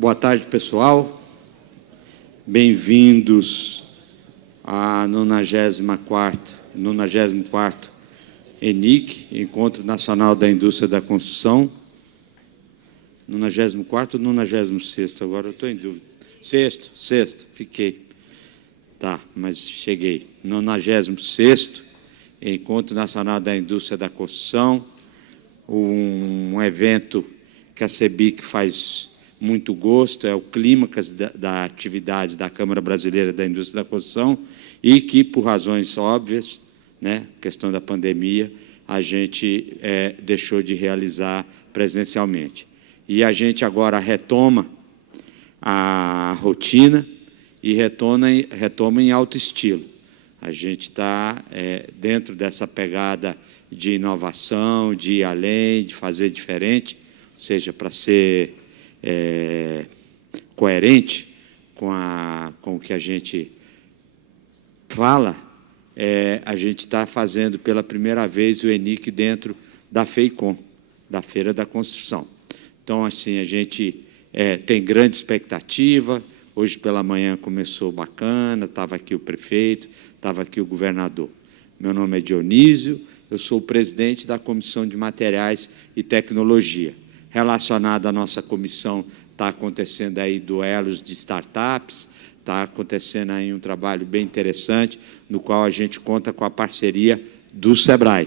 Boa tarde, pessoal. Bem-vindos à 94º ENIC, Encontro Nacional da Indústria da Construção. 94º ou 96º? Agora eu estou em dúvida. Sexto, fiquei. Tá, mas cheguei. 96º Encontro Nacional da Indústria da Construção, um evento que a CEBIC faz muito gosto, é o clímax da atividade da Câmara Brasileira da Indústria da Construção e que, por razões óbvias, né, questão da pandemia, a gente deixou de realizar presencialmente. E a gente agora retoma a rotina e retoma em alto estilo. A gente está dentro dessa pegada de inovação, de ir além, de fazer diferente, ou seja, para ser coerente com o que a gente fala, a gente está fazendo pela primeira vez o ENIC dentro da FEICOM, da Feira da Construção. Então, assim, a gente tem grande expectativa. Hoje pela manhã começou bacana, estava aqui o prefeito, estava aqui o governador. Meu nome é Dionísio, eu sou o presidente da Comissão de Materiais e Tecnologia. Relacionado à nossa comissão, está acontecendo aí duelos de startups, está acontecendo aí um trabalho bem interessante, no qual a gente conta com a parceria do SEBRAE.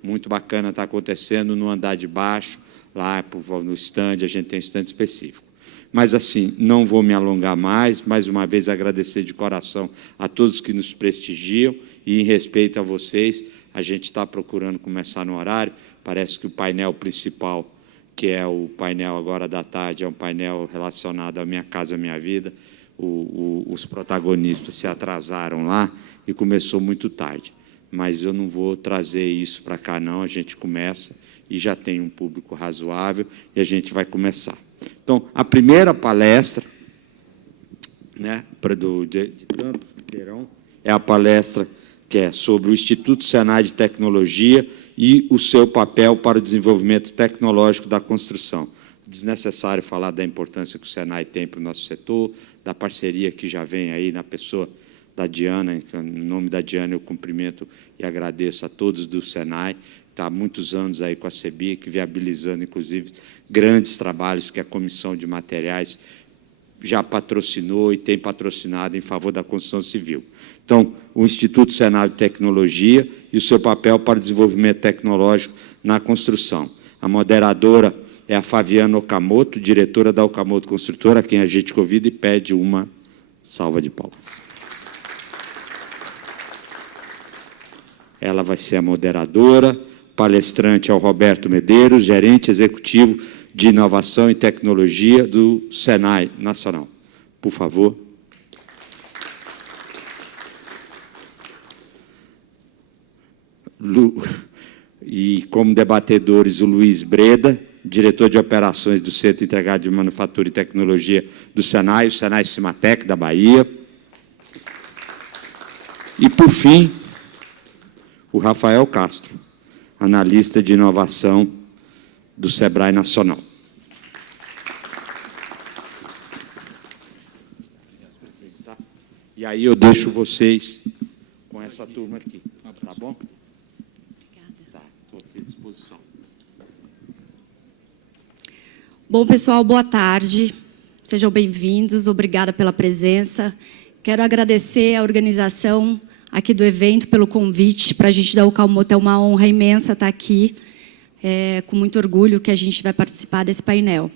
Muito bacana está acontecendo no andar de baixo, lá no stand, a gente tem stand específico. Mas, assim, não vou me alongar mais uma vez agradecer de coração a todos que nos prestigiam e, em respeito a vocês, a gente está procurando começar no horário. Parece que o painel principal, que é o painel agora da tarde, é um painel relacionado à Minha Casa Minha Vida. Os protagonistas se atrasaram lá e começou muito tarde. Mas eu não vou trazer isso para cá, não. A gente começa e já tem um público razoável e a gente vai começar. Então, a primeira palestra, né, é a palestra que é sobre o Instituto Senai de Tecnologia e o seu papel para o desenvolvimento tecnológico da construção. Desnecessário falar da importância que o Senai tem para o nosso setor, da parceria que já vem aí na pessoa da Diana. Em nome da Diana, eu cumprimento e agradeço a todos do Senai, está há muitos anos aí com a CEBIC, viabilizando, inclusive, grandes trabalhos que a Comissão de Materiais já patrocinou e tem patrocinado em favor da construção civil. Então, o Instituto Senai de Tecnologia e o seu papel para o desenvolvimento tecnológico na construção. A moderadora é a Fabiana Okamoto, diretora da Okamoto Construtora, a quem a gente convida e pede uma salva de palmas. Ela vai ser a moderadora. Palestrante é o Roberto Medeiros, gerente executivo de Inovação e Tecnologia do Senai Nacional. Por favor. E, como debatedores, o Luiz Breda, diretor de operações do Centro Integrado de Manufatura e Tecnologia do Senai, o Senai Cimatec, da Bahia. E, por fim, o Rafael Castro, analista de inovação do SEBRAE Nacional. E aí eu deixo vocês com essa turma aqui, tá bom? Obrigada. Tá, estou aqui à disposição. Bom, pessoal, boa tarde. Sejam bem-vindos, obrigada pela presença. Quero agradecer a organização aqui do evento pelo convite. Para a gente da Okamoto é uma honra imensa estar aqui, com muito orgulho que a gente vai participar desse painel.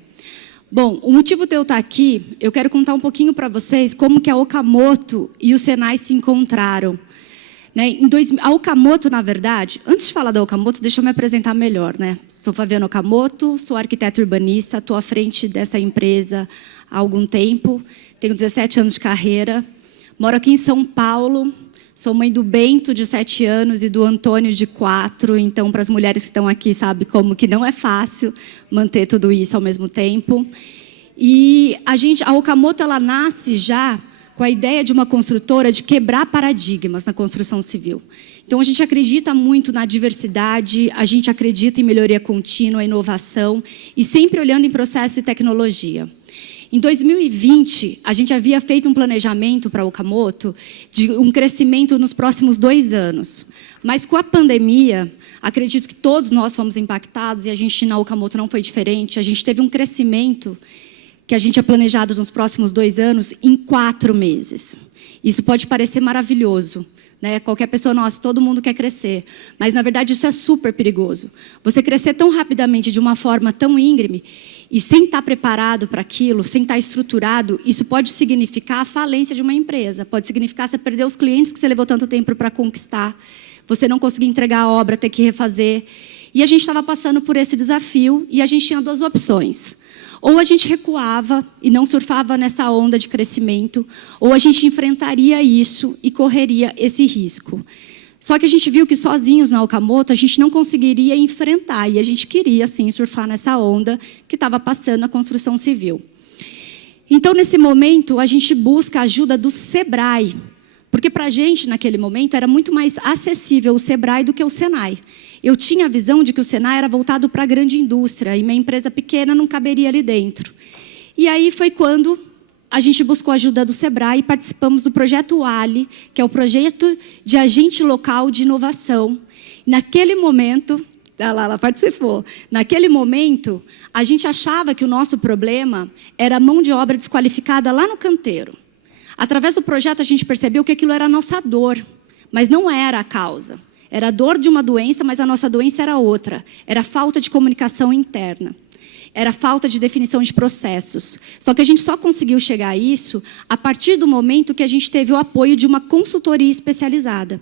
Bom, o motivo de eu estar aqui, eu quero contar um pouquinho para vocês como que a Okamoto e o Senai se encontraram. Né? A Okamoto, na verdade, antes de falar da Okamoto, deixa eu me apresentar melhor. Né? Sou Fabiana Okamoto, sou arquiteta urbanista, estou à frente dessa empresa há algum tempo, tenho 17 anos de carreira, moro aqui em São Paulo. Sou mãe do Bento, de 7 anos, e do Antônio, de 4. Então, para as mulheres que estão aqui, sabe como que não é fácil manter tudo isso ao mesmo tempo. E a Okamoto, ela nasce já com a ideia de uma construtora de quebrar paradigmas na construção civil. Então, a gente acredita muito na diversidade, a gente acredita em melhoria contínua, inovação, e sempre olhando em processo e tecnologia. Em 2020, a gente havia feito um planejamento para a Okamoto de um crescimento nos próximos 2 anos. Mas com a pandemia, acredito que todos nós fomos impactados, e a gente na Okamoto não foi diferente. A gente teve um crescimento que a gente tinha planejado nos próximos 2 anos em 4 meses. Isso pode parecer maravilhoso, né? Qualquer pessoa, nossa, todo mundo quer crescer. Mas, na verdade, isso é super perigoso. Você crescer tão rapidamente, de uma forma tão íngreme, e sem estar preparado para aquilo, sem estar estruturado, isso pode significar a falência de uma empresa. Pode significar você perder os clientes que você levou tanto tempo para conquistar, você não conseguir entregar a obra, ter que refazer. E a gente estava passando por esse desafio, e a gente tinha 2 opções. Ou a gente recuava e não surfava nessa onda de crescimento, ou a gente enfrentaria isso e correria esse risco. Só que a gente viu que sozinhos na Okamoto a gente não conseguiria enfrentar, e a gente queria, sim, surfar nessa onda que estava passando na construção civil. Então, nesse momento, a gente busca a ajuda do Sebrae, porque para a gente, naquele momento, era muito mais acessível o Sebrae do que o Senai. Eu tinha a visão de que o Senai era voltado para a grande indústria, e minha empresa pequena não caberia ali dentro. E aí foi quando a gente buscou a ajuda do Sebrae e participamos do projeto ALI, que é o projeto de agente local de inovação. Naquele momento, ela participou. Naquele momento, a gente achava que o nosso problema era a mão de obra desqualificada lá no canteiro. Através do projeto, a gente percebeu que aquilo era a nossa dor, mas não era a causa. Era a dor de uma doença, mas a nossa doença era outra. Era a falta de comunicação interna. Era a falta de definição de processos. Só que a gente só conseguiu chegar a isso a partir do momento que a gente teve o apoio de uma consultoria especializada.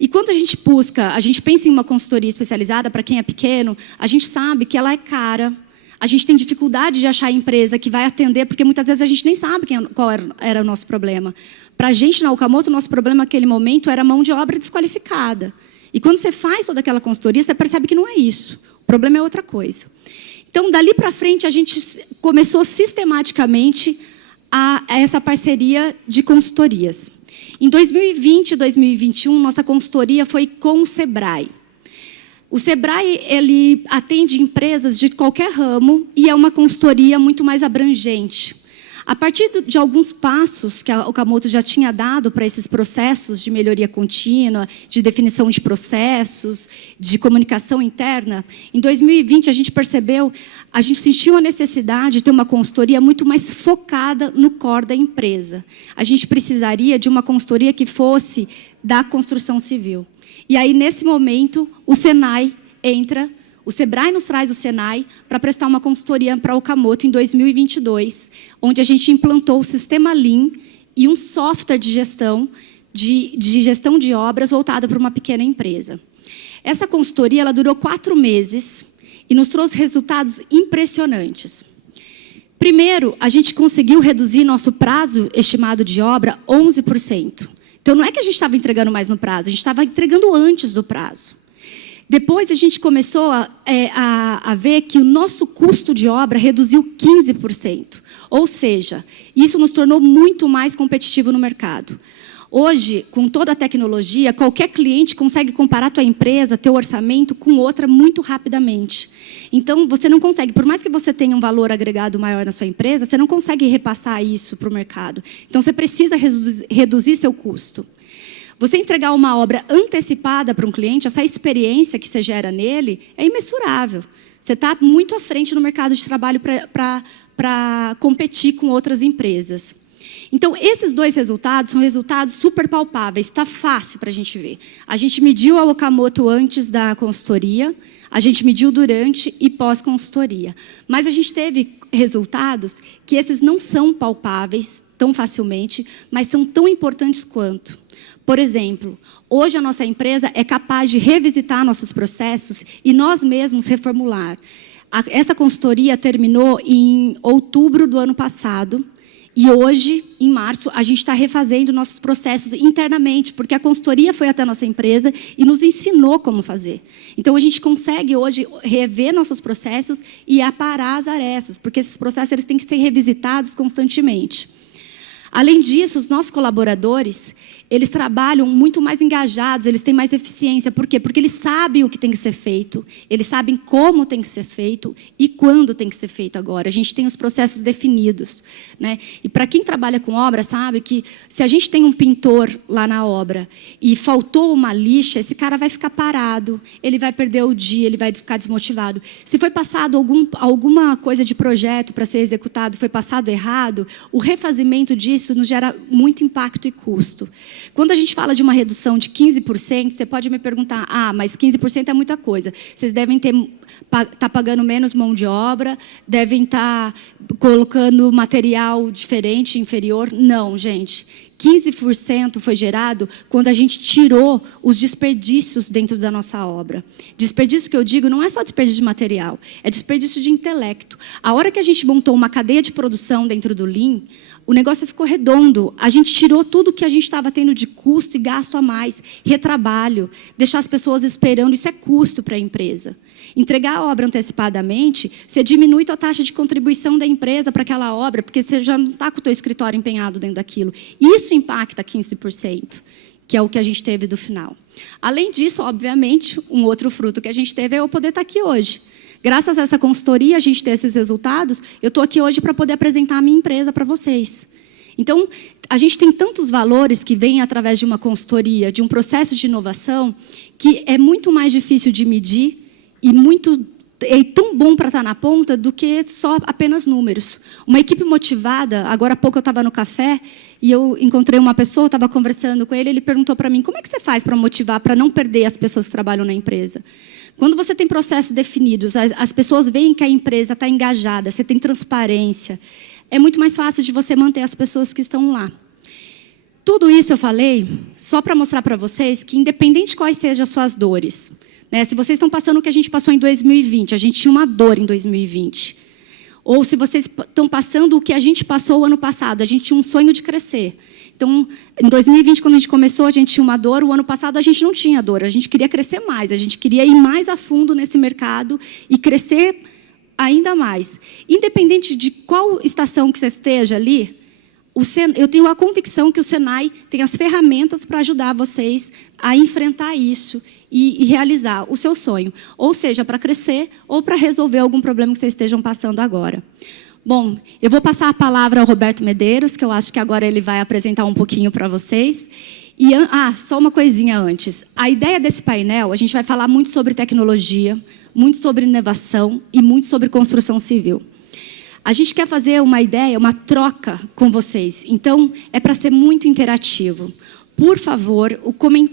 E quando a gente pensa em uma consultoria especializada, para quem é pequeno, a gente sabe que ela é cara. A gente tem dificuldade de achar a empresa que vai atender, porque muitas vezes a gente nem sabe qual era o nosso problema. Para a gente, na Okamoto, o nosso problema naquele momento era mão de obra desqualificada. E quando você faz toda aquela consultoria, você percebe que não é isso. O problema é outra coisa. Então, dali para frente, a gente começou sistematicamente a essa parceria de consultorias. Em 2020 e 2021, nossa consultoria foi com o Sebrae. O Sebrae, ele atende empresas de qualquer ramo e é uma consultoria muito mais abrangente. A partir de alguns passos que a Okamoto já tinha dado para esses processos de melhoria contínua, de definição de processos, de comunicação interna, em 2020 a gente sentiu a necessidade de ter uma consultoria muito mais focada no core da empresa. A gente precisaria de uma consultoria que fosse da construção civil. E aí, nesse momento, o Senai entra, o Sebrae nos traz o Senai para prestar uma consultoria para a Okamoto em 2022, onde a gente implantou o sistema Lean e um software de gestão de obras voltado para uma pequena empresa. Essa consultoria ela durou 4 meses e nos trouxe resultados impressionantes. Primeiro, a gente conseguiu reduzir nosso prazo estimado de obra 11%. Então, não é que a gente estava entregando mais no prazo, a gente estava entregando antes do prazo. Depois, a gente começou a ver que o nosso custo de obra reduziu 15%. Ou seja, isso nos tornou muito mais competitivo no mercado. Hoje, com toda a tecnologia, qualquer cliente consegue comparar a tua empresa, teu orçamento, com outra muito rapidamente. Então, você não consegue, por mais que você tenha um valor agregado maior na sua empresa, você não consegue repassar isso para o mercado. Então, você precisa reduzir seu custo. Você entregar uma obra antecipada para um cliente, essa experiência que você gera nele, é imensurável. Você está muito à frente no mercado de trabalho para competir com outras empresas. Então, esses 2 resultados são resultados super palpáveis, está fácil para a gente ver. A gente mediu a Okamoto antes da consultoria, a gente mediu durante e pós-consultoria. Mas a gente teve resultados que esses não são palpáveis tão facilmente, mas são tão importantes quanto. Por exemplo, hoje a nossa empresa é capaz de revisitar nossos processos e nós mesmos reformular. Essa consultoria terminou em outubro do ano passado. E hoje, em março, a gente está refazendo nossos processos internamente, porque a consultoria foi até a nossa empresa e nos ensinou como fazer. Então, a gente consegue hoje rever nossos processos e aparar as arestas, porque esses processos eles têm que ser revisitados constantemente. Além disso, os nossos colaboradores, eles trabalham muito mais engajados, eles têm mais eficiência. Por quê? Porque eles sabem o que tem que ser feito, eles sabem como tem que ser feito e quando tem que ser feito agora. A gente tem os processos definidos, né? E para quem trabalha com obra, sabe que se a gente tem um pintor lá na obra e faltou uma lixa, esse cara vai ficar parado, ele vai perder o dia, ele vai ficar desmotivado. Se foi passado alguma coisa de projeto para ser executado, foi passado errado, o refazimento disso nos gera muito impacto e custo. Quando a gente fala de uma redução de 15%, você pode me perguntar, mas 15% é muita coisa. Vocês devem estar pagando menos mão de obra, devem estar colocando material diferente, inferior. Não, gente. 15% foi gerado quando a gente tirou os desperdícios dentro da nossa obra. Desperdício que eu digo não é só desperdício de material, é desperdício de intelecto. A hora que a gente montou uma cadeia de produção dentro do Lean, o negócio ficou redondo. A gente tirou tudo que a gente estava tendo de custo e gasto a mais, retrabalho, deixar as pessoas esperando, isso é custo para a empresa. Entregar a obra antecipadamente, você diminui a taxa de contribuição da empresa para aquela obra, porque você já não está com o teu escritório empenhado dentro daquilo. Isso impacta 15%, que é o que a gente teve do final. Além disso, obviamente, um outro fruto que a gente teve é eu poder estar aqui hoje. Graças a essa consultoria, a gente ter esses resultados, eu estou aqui hoje para poder apresentar a minha empresa para vocês. Então, a gente tem tantos valores que vêm através de uma consultoria, de um processo de inovação, que é muito mais difícil de medir e é tão bom para estar na ponta do que só apenas números. Uma equipe motivada, agora há pouco eu estava no café e eu encontrei uma pessoa, estava conversando com ele perguntou para mim, como é que você faz para motivar, para não perder as pessoas que trabalham na empresa? Quando você tem processos definidos, as pessoas veem que a empresa está engajada, você tem transparência, é muito mais fácil de você manter as pessoas que estão lá. Tudo isso eu falei só para mostrar para vocês que, independente de quais sejam as suas dores, né, se vocês estão passando o que a gente passou em 2020, a gente tinha uma dor em 2020. Ou se vocês estão passando o que a gente passou o ano passado, a gente tinha um sonho de crescer. Então, em 2020, quando a gente começou, a gente tinha uma dor. O ano passado, a gente não tinha dor. A gente queria crescer mais. A gente queria ir mais a fundo nesse mercado e crescer ainda mais. Independente de qual estação que você esteja ali, eu tenho a convicção que o Senai tem as ferramentas para ajudar vocês a enfrentar isso e realizar o seu sonho. Ou seja, para crescer ou para resolver algum problema que vocês estejam passando agora. Bom, eu vou passar a palavra ao Roberto Medeiros, que eu acho que agora ele vai apresentar um pouquinho para vocês. E, só uma coisinha antes. A ideia desse painel, a gente vai falar muito sobre tecnologia, muito sobre inovação e muito sobre construção civil. A gente quer fazer uma ideia, uma troca com vocês. Então, é para ser muito interativo. Por favor,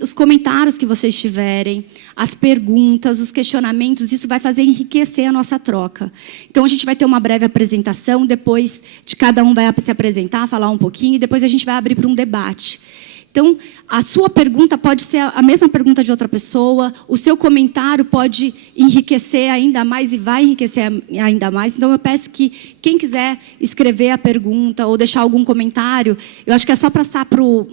os comentários que vocês tiverem, as perguntas, os questionamentos, isso vai fazer enriquecer a nossa troca. Então, a gente vai ter uma breve apresentação, depois de cada um vai se apresentar, falar um pouquinho, e depois a gente vai abrir para um debate. Então, a sua pergunta pode ser a mesma pergunta de outra pessoa, o seu comentário pode enriquecer ainda mais e vai enriquecer ainda mais. Então, eu peço que quem quiser escrever a pergunta ou deixar algum comentário, eu acho que é só passar para o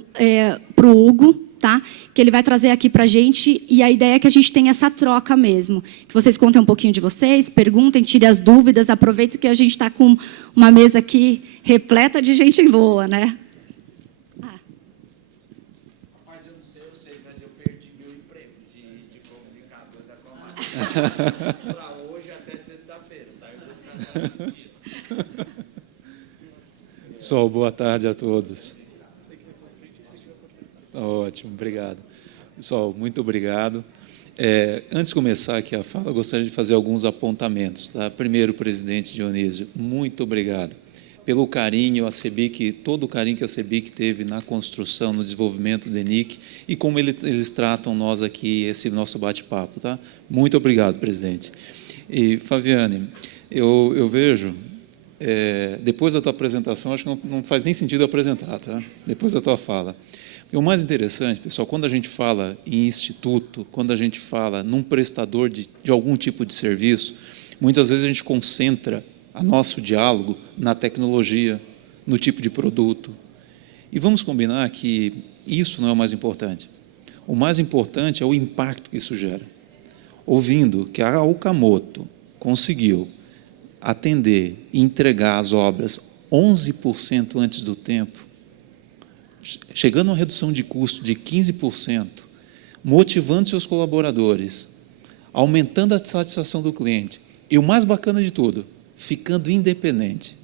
Hugo, tá? Que ele vai trazer aqui para a gente, e a ideia é que a gente tenha essa troca mesmo. Que vocês contem um pouquinho de vocês, perguntem, tirem as dúvidas, aproveitem que a gente está com uma mesa aqui repleta de gente boa, né? Para hoje até sexta-feira, tá? Eu vou ficar só Pessoal, boa tarde a todos. Ótimo, obrigado. Pessoal, muito obrigado. Antes de começar aqui a fala, eu gostaria de fazer alguns apontamentos. Tá? Primeiro, presidente Dionísio, muito obrigado pelo carinho, todo o carinho que a CEBIC teve na construção, no desenvolvimento do ENIC e como eles tratam nós aqui, esse nosso bate-papo. Tá? Muito obrigado, presidente. E, Fabiane, eu vejo, depois da tua apresentação, acho que não faz nem sentido eu apresentar, tá? Depois da tua fala. E o mais interessante, pessoal, quando a gente fala em instituto, quando a gente fala num prestador de algum tipo de serviço, muitas vezes a gente concentra o nosso diálogo na tecnologia, no tipo de produto. E vamos combinar que isso não é o mais importante. O mais importante é o impacto que isso gera. Ouvindo que a Okamoto conseguiu atender e entregar as obras 11% antes do tempo, chegando a uma redução de custo de 15%, motivando seus colaboradores, aumentando a satisfação do cliente, e o mais bacana de tudo, ficando independente.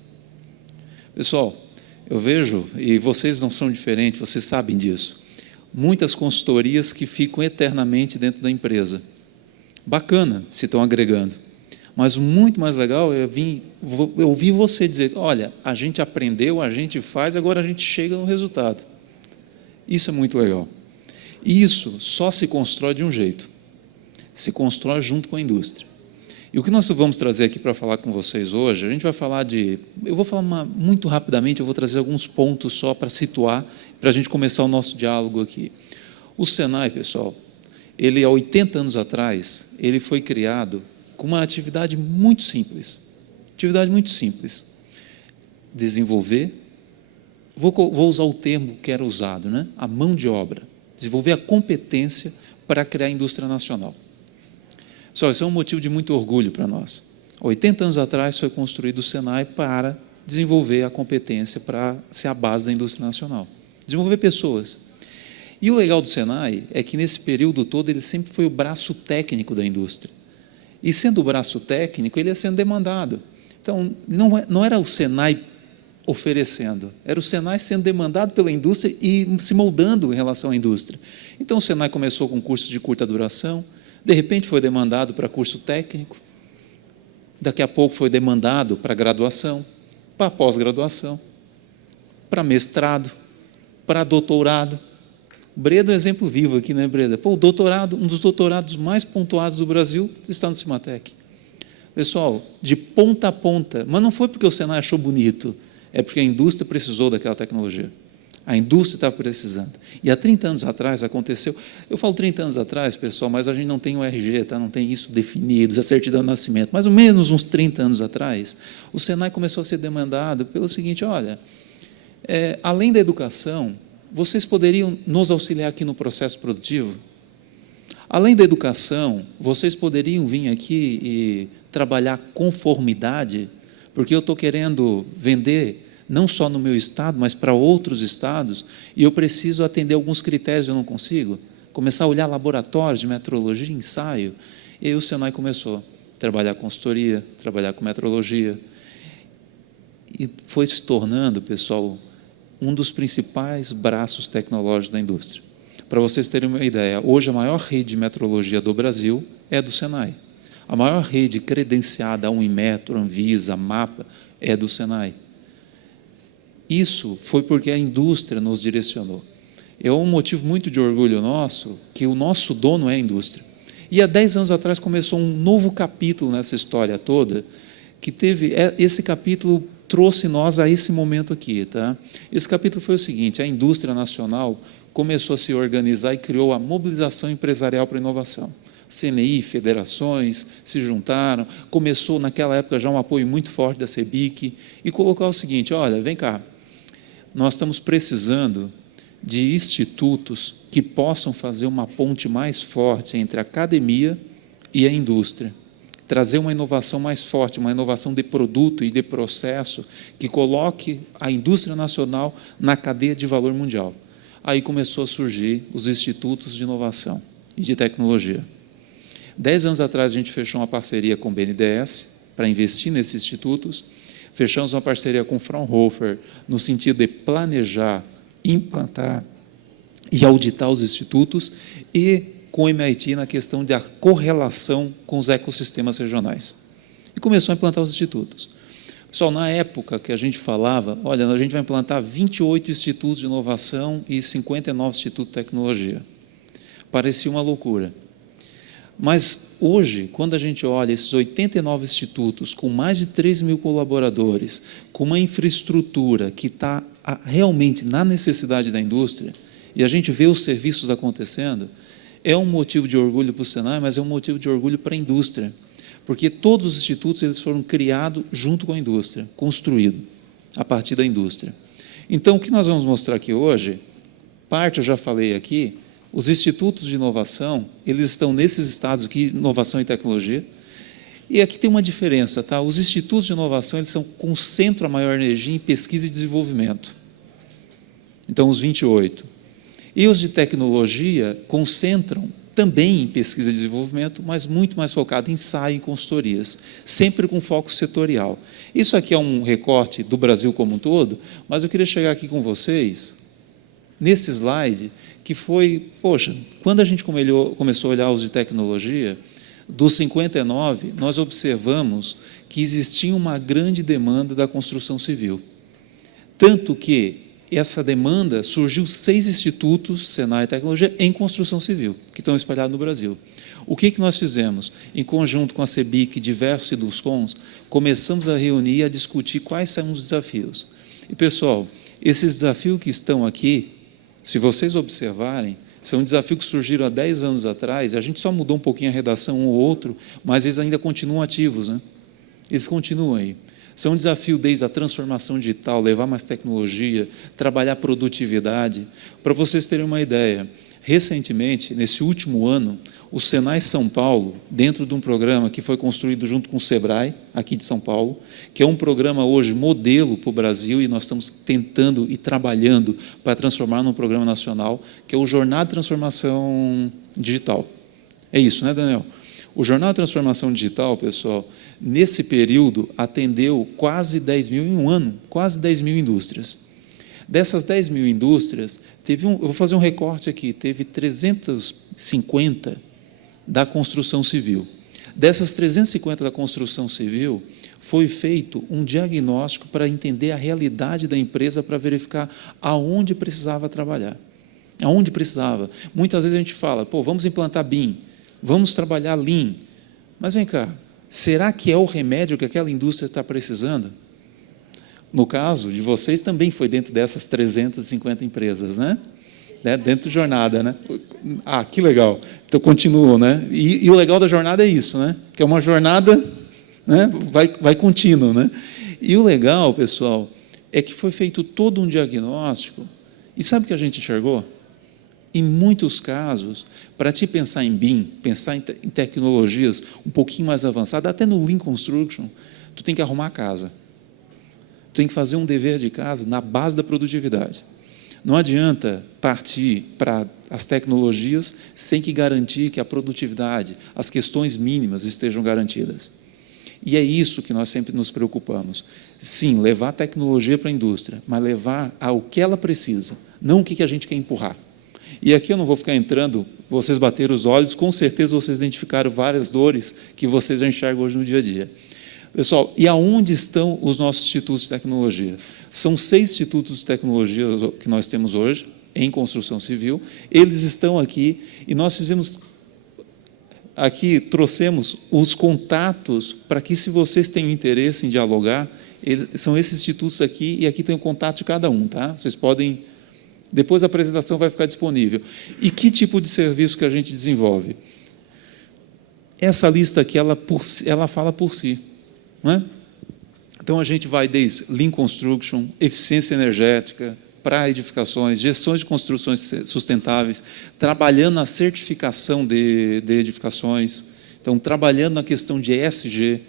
Pessoal, eu vejo, e vocês não são diferentes, vocês sabem disso, muitas consultorias que ficam eternamente dentro da empresa. Bacana, se estão agregando. Mas o muito mais legal é eu ouvi você dizer, olha, a gente aprendeu, a gente faz, agora a gente chega no resultado. Isso é muito legal. E isso só se constrói de um jeito. Se constrói junto com a indústria. E o que nós vamos trazer aqui para falar com vocês hoje, a gente vai falar eu vou falar muito rapidamente, eu vou trazer alguns pontos só para situar, para a gente começar o nosso diálogo aqui. O Senai, pessoal, ele há 80 anos atrás, ele foi criado com uma atividade muito simples. Atividade muito simples. Desenvolver, vou usar o termo que era usado, né? A mão de obra. Desenvolver a competência para criar a indústria nacional. Pessoal, isso é um motivo de muito orgulho para nós. Há 80 anos atrás foi construído o Senai para desenvolver a competência para ser a base da indústria nacional. Desenvolver pessoas. E o legal do Senai é que nesse período todo ele sempre foi o braço técnico da indústria. E sendo o braço técnico, ele ia sendo demandado. Então, não era o Senai oferecendo, era o Senai sendo demandado pela indústria e se moldando em relação à indústria. Então, o Senai começou com cursos de curta duração, de repente foi demandado para curso técnico, daqui a pouco foi demandado para graduação, para pós-graduação, para mestrado, para doutorado. Breda é um exemplo vivo aqui, né, Breda? Pô, o doutorado, um dos doutorados mais pontuados do Brasil está no Cimatec. Pessoal, de ponta a ponta, mas não foi porque o Senai achou bonito, é porque a indústria precisou daquela tecnologia. A indústria estava precisando. E há 30 anos atrás aconteceu, eu falo 30 anos atrás, pessoal, mas a gente não tem o RG, tá? Não tem isso definido, a certidão de nascimento. Mais ou menos uns 30 anos atrás, o Senai começou a ser demandado pelo seguinte, olha, além da educação, vocês poderiam nos auxiliar aqui no processo produtivo? Além da educação, vocês poderiam vir aqui e trabalhar conformidade, porque eu estou querendo vender não só no meu estado, mas para outros estados, e eu preciso atender alguns critérios e eu não consigo. Começar a olhar laboratórios de metrologia, ensaio. E aí o Senai começou a trabalhar consultoria, trabalhar com metrologia, e foi se tornando, pessoal, um dos principais braços tecnológicos da indústria. Para vocês terem uma ideia, hoje a maior rede de metrologia do Brasil é do Senai. A maior rede credenciada a Inmetro, Anvisa, MAPA, é do Senai. Isso foi porque a indústria nos direcionou. É um motivo muito de orgulho nosso, que o nosso dono é a indústria. E há 10 anos atrás começou um novo capítulo nessa história toda, que esse capítulo trouxe nós a esse momento aqui. Tá? Esse capítulo foi o seguinte, a indústria nacional começou a se organizar e criou a mobilização empresarial para a inovação. CNI, federações se juntaram, começou naquela época já um apoio muito forte da CEBIC, e colocar o seguinte, olha, vem cá, nós estamos precisando de institutos que possam fazer uma ponte mais forte entre a academia e a indústria, trazer uma inovação mais forte, uma inovação de produto e de processo que coloque a indústria nacional na cadeia de valor mundial. Aí começou a surgir os institutos de inovação e de tecnologia. 10 anos atrás a gente fechou uma parceria com o BNDES para investir nesses institutos, fechamos uma parceria com o Fraunhofer no sentido de planejar, implantar e auditar os institutos, e com o MIT na questão da correlação com os ecossistemas regionais. E começou a implantar os institutos. Pessoal, na época que a gente falava, olha, a gente vai implantar 28 institutos de inovação e 59 institutos de tecnologia. Parecia uma loucura. Mas hoje, quando a gente olha esses 89 institutos, com mais de 3 mil colaboradores, com uma infraestrutura que está realmente na necessidade da indústria, e a gente vê os serviços acontecendo, é um motivo de orgulho para o Senai, mas é um motivo de orgulho para a indústria, porque todos os institutos eles foram criados junto com a indústria, construídos a partir da indústria. Então, o que nós vamos mostrar aqui hoje, parte eu já falei aqui, os institutos de inovação, eles estão nesses estados aqui, inovação e tecnologia, e aqui tem uma diferença, tá? Os institutos de inovação, eles concentram a maior energia em pesquisa e desenvolvimento. Então, os 28. E os de tecnologia concentram também em pesquisa e desenvolvimento, mas muito mais focado em ensaio e consultorias, sempre com foco setorial. Isso aqui é um recorte do Brasil como um todo, mas eu queria chegar aqui com vocês, nesse slide, que foi, poxa, quando a gente começou a olhar os de tecnologia, dos 59, nós observamos que existia uma grande demanda da construção civil. Tanto que essa demanda surgiu 6 institutos, Senai e Tecnologia, em construção civil, que estão espalhados no Brasil. O que nós fizemos? Em conjunto com a CEBIC e diversos IDUSCONs, começamos a reunir e a discutir quais são os desafios. E, pessoal, esses desafios que estão aqui, se vocês observarem, são desafios que surgiram há 10 anos atrás, a gente só mudou um pouquinho a redação um ou outro, mas eles ainda continuam ativos, né? Eles continuam aí. São um desafio desde a transformação digital, levar mais tecnologia, trabalhar produtividade. Para vocês terem uma ideia, recentemente, nesse último ano, o Senai São Paulo, dentro de um programa que foi construído junto com o Sebrae, aqui de São Paulo, que é um programa hoje modelo para o Brasil, e nós estamos tentando e trabalhando para transformar num programa nacional, que é o Jornada de Transformação Digital. É isso, né, Daniel? O Jornal de Transformação Digital, pessoal, nesse período atendeu quase 10 mil em um ano, quase 10 mil indústrias. Dessas 10 mil indústrias, eu vou fazer um recorte aqui, teve 350 da construção civil. Dessas 350 da construção civil, foi feito um diagnóstico para entender a realidade da empresa, para verificar aonde precisava trabalhar. Aonde precisava. Muitas vezes a gente fala, pô, vamos implantar BIM, vamos trabalhar Lean. Mas vem cá, será que é o remédio que aquela indústria está precisando? No caso de vocês, também foi dentro dessas 350 empresas, né? Dentro da jornada, né? Ah, que legal. Então, continuo, né? E o legal da jornada é isso, né? Que é uma jornada, né? Vai contínuo, né? E o legal, pessoal, é que foi feito todo um diagnóstico. E sabe o que a gente enxergou? Em muitos casos, para te pensar em BIM, pensar em tecnologias um pouquinho mais avançadas, até no Lean Construction, tu tem que arrumar a casa. Tu tem que fazer um dever de casa na base da produtividade. Não adianta partir para as tecnologias sem que garantir que a produtividade, as questões mínimas estejam garantidas. E é isso que nós sempre nos preocupamos. Sim, levar a tecnologia para a indústria, mas levar ao que ela precisa, não o que a gente quer empurrar. E aqui eu não vou ficar entrando, vocês bateram os olhos, com certeza vocês identificaram várias dores que vocês já enxergam hoje no dia a dia. Pessoal, e aonde estão os nossos institutos de tecnologia? São 6 institutos de tecnologia que nós temos hoje, em construção civil. Eles estão aqui, e nós fizemos, aqui trouxemos os contatos, para que, se vocês têm interesse em dialogar, são esses institutos aqui, e aqui tem o contato de cada um, tá? Vocês podem... Depois a apresentação vai ficar disponível. E que tipo de serviço que a gente desenvolve? Essa lista aqui, ela fala por si. Não é? Então, a gente vai desde Lean Construction, eficiência energética, para edificações, gestões de construções sustentáveis, trabalhando na certificação de edificações, então, trabalhando na questão de ESG,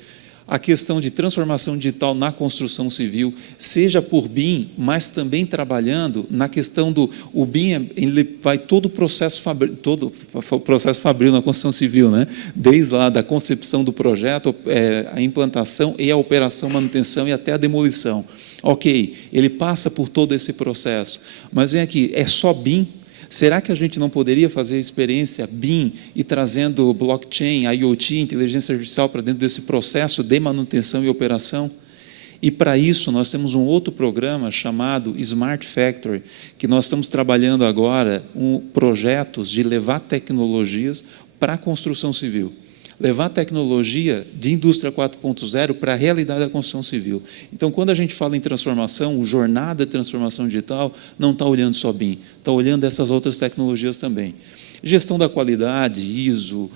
a questão de transformação digital na construção civil, seja por BIM, mas também trabalhando na questão do... O BIM, ele vai todo o processo fabril na construção civil, né? Desde lá da concepção do projeto, a implantação e a operação, manutenção e até a demolição. Ok, ele passa por todo esse processo, mas vem aqui, é só BIM? Será que a gente não poderia fazer a experiência BIM e trazendo blockchain, IoT, inteligência artificial para dentro desse processo de manutenção e operação? E para isso nós temos um outro programa chamado Smart Factory, que nós estamos trabalhando agora projetos de levar tecnologias para a construção civil. Levar a tecnologia de indústria 4.0 para a realidade da construção civil. Então, quando a gente fala em transformação, o jornada de transformação digital não está olhando só BIM, está olhando essas outras tecnologias também. Gestão da qualidade, ISO,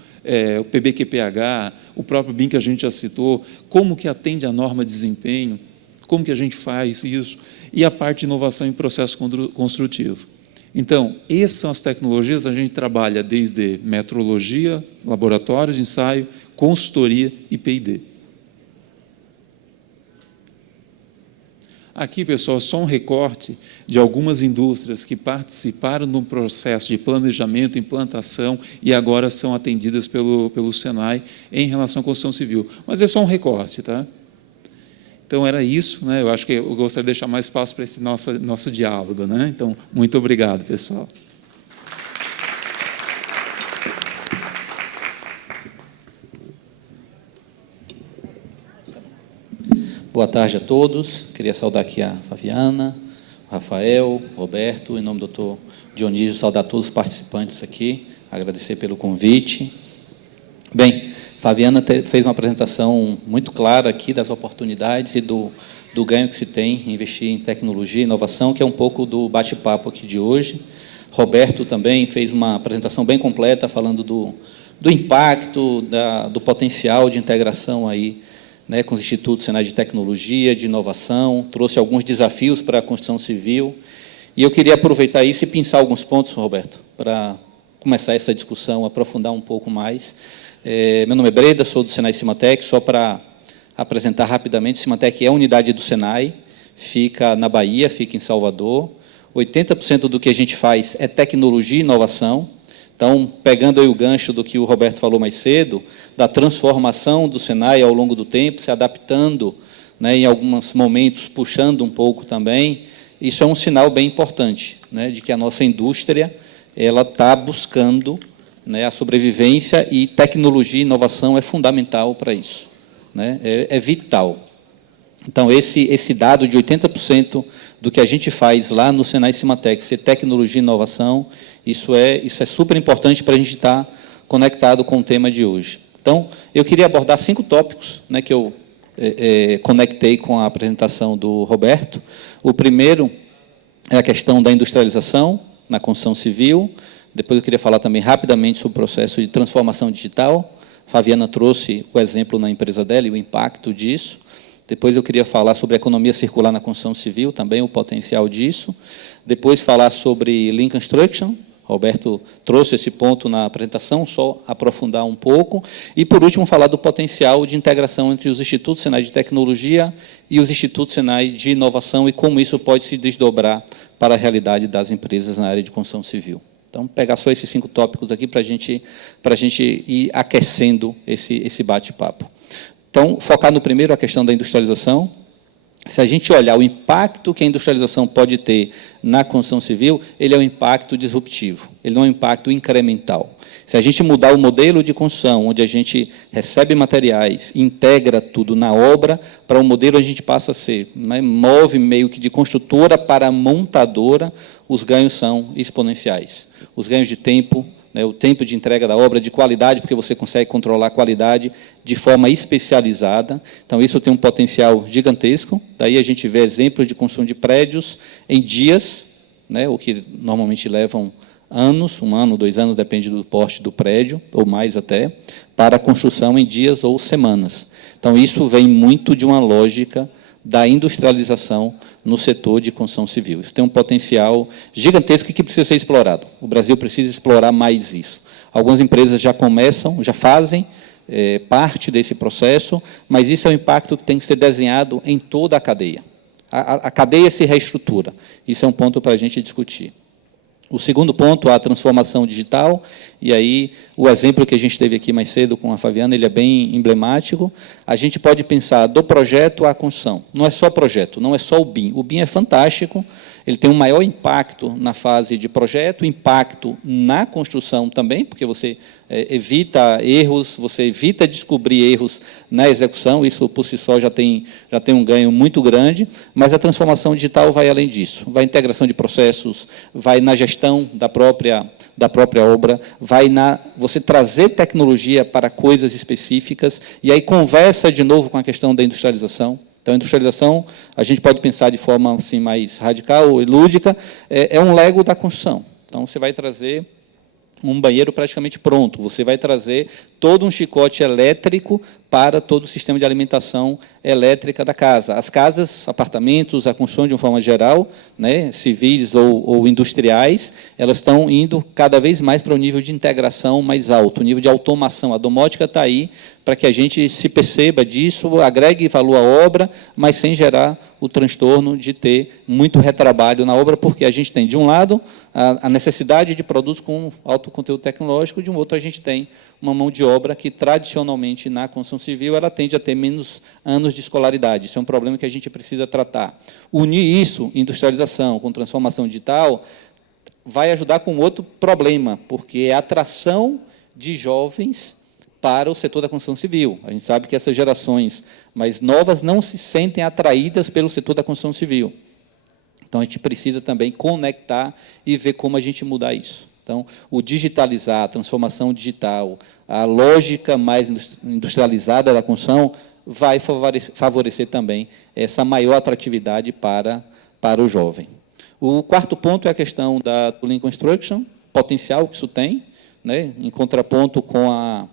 o PBQPH, o próprio BIM que a gente já citou, como que atende a norma de desempenho, como que a gente faz isso, e a parte de inovação em processo construtivo. Então, essas são as tecnologias, a gente trabalha desde metrologia, laboratório de ensaio, consultoria e P&D. Aqui, pessoal, só um recorte de algumas indústrias que participaram no processo de planejamento, implantação e agora são atendidas pelo Senai em relação à construção civil. Mas é só um recorte, tá? Então, era isso, né? Eu acho que eu gostaria de deixar mais espaço para esse nosso diálogo, né? Então, muito obrigado, pessoal. Boa tarde a todos. Queria saudar aqui a Fabiana, o Rafael, o Roberto, em nome do doutor Dionísio, saudar todos os participantes aqui, agradecer pelo convite. Bem, Fabiana fez uma apresentação muito clara aqui das oportunidades e do ganho que se tem em investir em tecnologia e inovação, que é um pouco do bate-papo aqui de hoje. Roberto também fez uma apresentação bem completa, falando do impacto, do potencial de integração aí, né, com os institutos Senai de tecnologia, de inovação, trouxe alguns desafios para a construção civil. E eu queria aproveitar isso e pensar alguns pontos, Roberto, para começar essa discussão, aprofundar um pouco mais. Meu nome é Breda, sou do Senai Cimatec, só para apresentar rapidamente, o Cimatec é a unidade do Senai, fica na Bahia, fica em Salvador. 80% do que a gente faz é tecnologia e inovação. Então, pegando aí o gancho do que o Roberto falou mais cedo, da transformação do Senai ao longo do tempo, se adaptando, né, em alguns momentos, puxando um pouco também, isso é um sinal bem importante, né, de que a nossa indústria ela está buscando, né, a sobrevivência, e tecnologia e inovação é fundamental para isso, né, é vital. Então, esse dado de 80% do que a gente faz lá no Senai Cimatec ser tecnologia e inovação, isso é super importante para a gente estar conectado com o tema de hoje. Então, eu queria abordar 5 tópicos, né, que eu conectei com a apresentação do Roberto. O primeiro é a questão da industrialização na construção civil. Depois eu queria falar também rapidamente sobre o processo de transformação digital. A Fabiana trouxe o exemplo na empresa dela e o impacto disso. Depois eu queria falar sobre a economia circular na construção civil, também o potencial disso. Depois falar sobre Lean Construction. Roberto trouxe esse ponto na apresentação, só aprofundar um pouco. E, por último, falar do potencial de integração entre os Institutos Senai de Tecnologia e os Institutos Senai de Inovação e como isso pode se desdobrar para a realidade das empresas na área de construção civil. Então, pegar só esses 5 tópicos aqui para a gente ir aquecendo esse bate-papo. Então, focar no primeiro, a questão da industrialização. Se a gente olhar o impacto que a industrialização pode ter na construção civil, ele é um impacto disruptivo, ele não é um impacto incremental. Se a gente mudar o modelo de construção, onde a gente recebe materiais, integra tudo na obra, para um modelo a gente passa a ser, né, move meio que de construtora para montadora, os ganhos são exponenciais. Os ganhos de tempo, o tempo de entrega da obra, de qualidade, porque você consegue controlar a qualidade de forma especializada. Então, isso tem um potencial gigantesco. Daí a gente vê exemplos de construção de prédios em dias, né, o que normalmente levam anos, 1 ano, 2 anos, depende do porte do prédio, ou mais até, para a construção em dias ou semanas. Então, isso vem muito de uma lógica da industrialização no setor de construção civil. Isso tem um potencial gigantesco que precisa ser explorado. O Brasil precisa explorar mais isso. Algumas empresas já começam, já fazem parte desse processo, mas isso é um impacto que tem que ser desenhado em toda a cadeia. A cadeia se reestrutura. Isso é um ponto para a gente discutir. O segundo ponto, a transformação digital, e aí o exemplo que a gente teve aqui mais cedo com a Fabiana, ele é bem emblemático. A gente pode pensar do projeto à construção. Não é só projeto, não é só o BIM. O BIM é fantástico, ele tem um maior impacto na fase de projeto, impacto na construção também, porque você evita erros, você evita descobrir erros na execução, isso por si só já tem um ganho muito grande, mas a transformação digital vai além disso, vai na integração de processos, vai na gestão da própria obra, vai você trazer tecnologia para coisas específicas, e aí conversa de novo com a questão da industrialização. Então, a industrialização, a gente pode pensar de forma assim, mais radical e lúdica, é um Lego da construção. Então, você vai trazer um banheiro praticamente pronto, você vai trazer todo um chicote elétrico para todo o sistema de alimentação elétrica da casa. As casas, apartamentos, a construção de uma forma geral, né, civis ou industriais, elas estão indo cada vez mais para o nível de integração mais alto, o nível de automação. A domótica está aí para que a gente se perceba disso, agregue valor à obra, mas sem gerar o transtorno de ter muito retrabalho na obra, porque a gente tem, de um lado, a necessidade de produtos com alto conteúdo tecnológico, de um outro, a gente tem uma mão de obra que, tradicionalmente, na construção civil, ela tende a ter menos anos de escolaridade. Isso é um problema que a gente precisa tratar. Unir isso, industrialização, com transformação digital, vai ajudar com outro problema, porque é a atração de jovens para o setor da construção civil. A gente sabe que essas gerações mais novas não se sentem atraídas pelo setor da construção civil. Então, a gente precisa também conectar e ver como a gente mudar isso. Então, o digitalizar, a transformação digital, a lógica mais industrializada da construção vai favorecer também essa maior atratividade para o jovem. O quarto ponto é a questão do Lean Construction, potencial que isso tem, né, em contraponto com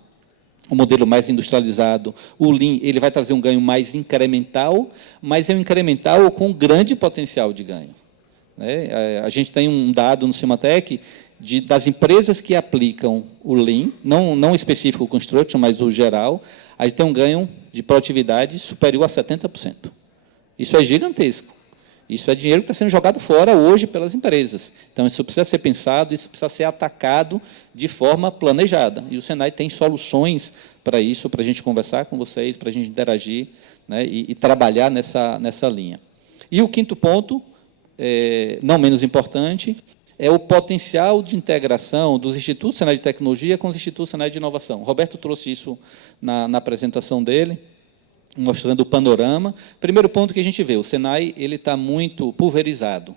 o modelo mais industrializado. O Lean ele vai trazer um ganho mais incremental, mas é um incremental com grande potencial de ganho. Né? A gente tem um dado no Cimatec das empresas que aplicam o Lean, não específico o Construction, mas o geral, a gente tem um ganho de produtividade superior a 70%. Isso é gigantesco. Isso é dinheiro que está sendo jogado fora hoje pelas empresas. Então, isso precisa ser pensado, isso precisa ser atacado de forma planejada. E o Senai tem soluções para isso, para a gente conversar com vocês, para a gente interagir, né, e trabalhar nessa linha. E o quinto ponto, não menos importante, é o potencial de integração dos Institutos Senai de Tecnologia com os Institutos Senai de Inovação. O Roberto trouxe isso na apresentação dele, mostrando o panorama. Primeiro ponto que a gente vê, o Senai ele está muito pulverizado.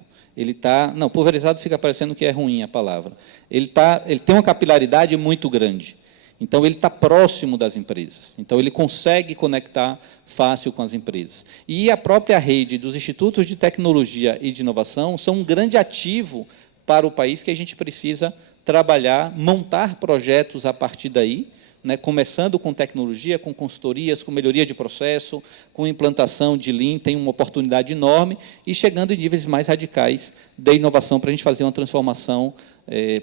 Pulverizado fica parecendo que é ruim a palavra. Ele tem uma capilaridade muito grande. Então, ele está próximo das empresas. Então, ele consegue conectar fácil com as empresas. E a própria rede dos institutos de tecnologia e de inovação são um grande ativo para o país que a gente precisa trabalhar, montar projetos a partir daí, né, começando com tecnologia, com consultorias, com melhoria de processo, com implantação de Lean, tem uma oportunidade enorme, e chegando em níveis mais radicais de inovação para a gente fazer uma transformação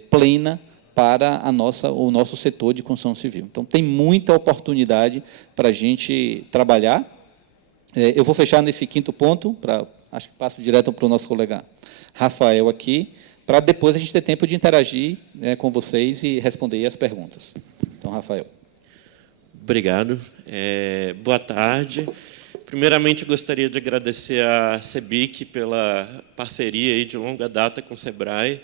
plena para o nosso setor de construção civil. Então, tem muita oportunidade para a gente trabalhar. Eu vou fechar nesse quinto ponto, acho que passo direto para o nosso colega Rafael aqui, para depois a gente ter tempo de interagir, né, com vocês e responder as perguntas. Então, Rafael. Obrigado. Boa tarde. Primeiramente, gostaria de agradecer à CEBIC pela parceria aí de longa data com o SEBRAE.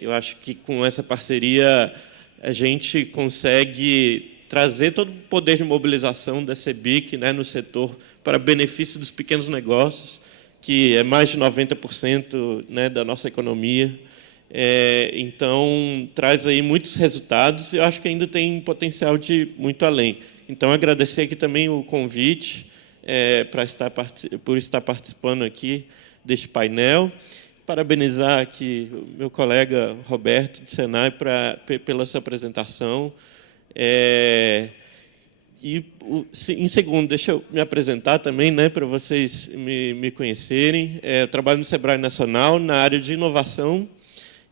Eu acho que, com essa parceria, a gente consegue trazer todo o poder de mobilização da CEBIC, né, no setor para benefício dos pequenos negócios, que é mais de 90%, né, da nossa economia. Então, traz aí muitos resultados e eu acho que ainda tem potencial de ir muito além. Então, agradecer aqui também o convite por estar participando aqui deste painel. Parabenizar aqui o meu colega Roberto, do Senai, pela sua apresentação. E, em segundo, deixa eu me apresentar também, né, para vocês me conhecerem. Eu trabalho no SEBRAE Nacional, na área de inovação,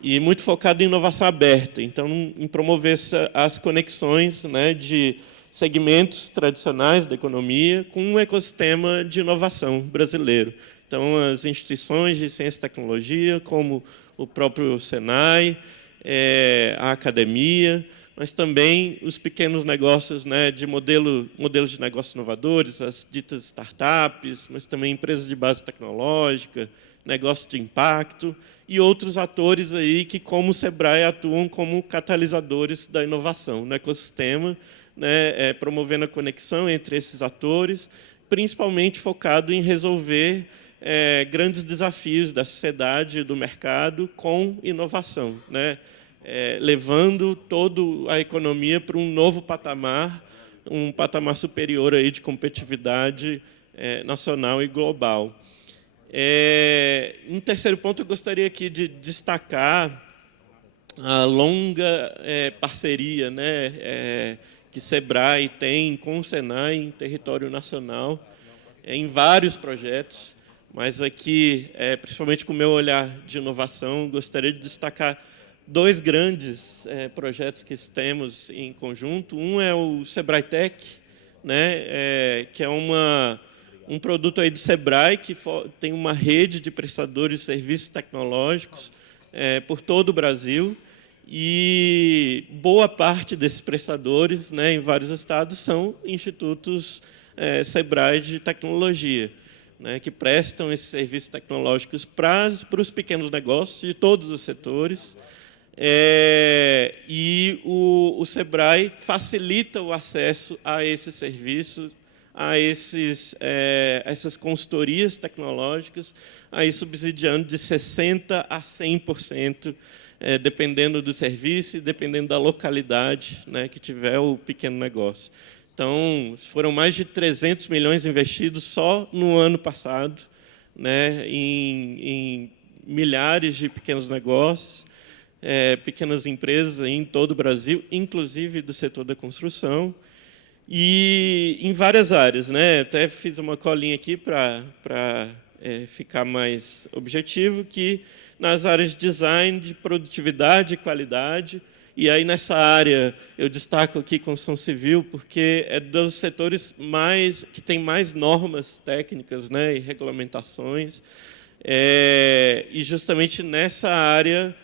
e muito focado em inovação aberta, então, em promover as conexões, né, de segmentos tradicionais da economia com um ecossistema de inovação brasileiro. Então, as instituições de ciência e tecnologia, como o próprio Senai, a academia, mas também os pequenos negócios, né, de modelos de negócios inovadores, as ditas startups, mas também empresas de base tecnológica, negócios de impacto e outros atores aí que, como o SEBRAE, atuam como catalisadores da inovação no ecossistema, né, promovendo a conexão entre esses atores, principalmente focado em resolver grandes desafios da sociedade e do mercado com inovação, né, levando toda a economia para um novo patamar, um patamar superior aí de competitividade nacional e global. Um terceiro ponto, eu gostaria aqui de destacar a longa parceria, né, que SEBRAE tem com o Senai em território nacional, em vários projetos, mas aqui, principalmente com o meu olhar de inovação, gostaria de destacar dois grandes projetos que temos em conjunto. Um é o Sebrae Tech, né, que é um produto aí do Sebrae, que tem uma rede de prestadores de serviços tecnológicos por todo o Brasil, e boa parte desses prestadores, né, em vários estados, são institutos Sebrae de tecnologia, né, que prestam esses serviços tecnológicos para os pequenos negócios de todos os setores. E o Sebrae facilita o acesso a esse serviço, a essas consultorias tecnológicas, aí subsidiando de 60% a 100%, dependendo do serviço e dependendo da localidade, né, que tiver o pequeno negócio. Então, foram mais de 300 milhões investidos só no ano passado, né, em milhares de pequenos negócios, pequenas empresas em todo o Brasil, inclusive do setor da construção, e em várias áreas, né? Até fiz uma colinha aqui para ficar mais objetivo, que nas áreas de design, de produtividade e qualidade, e aí nessa área eu destaco aqui construção civil, porque é dos setores que tem mais normas técnicas, né, e regulamentações, e justamente nessa área,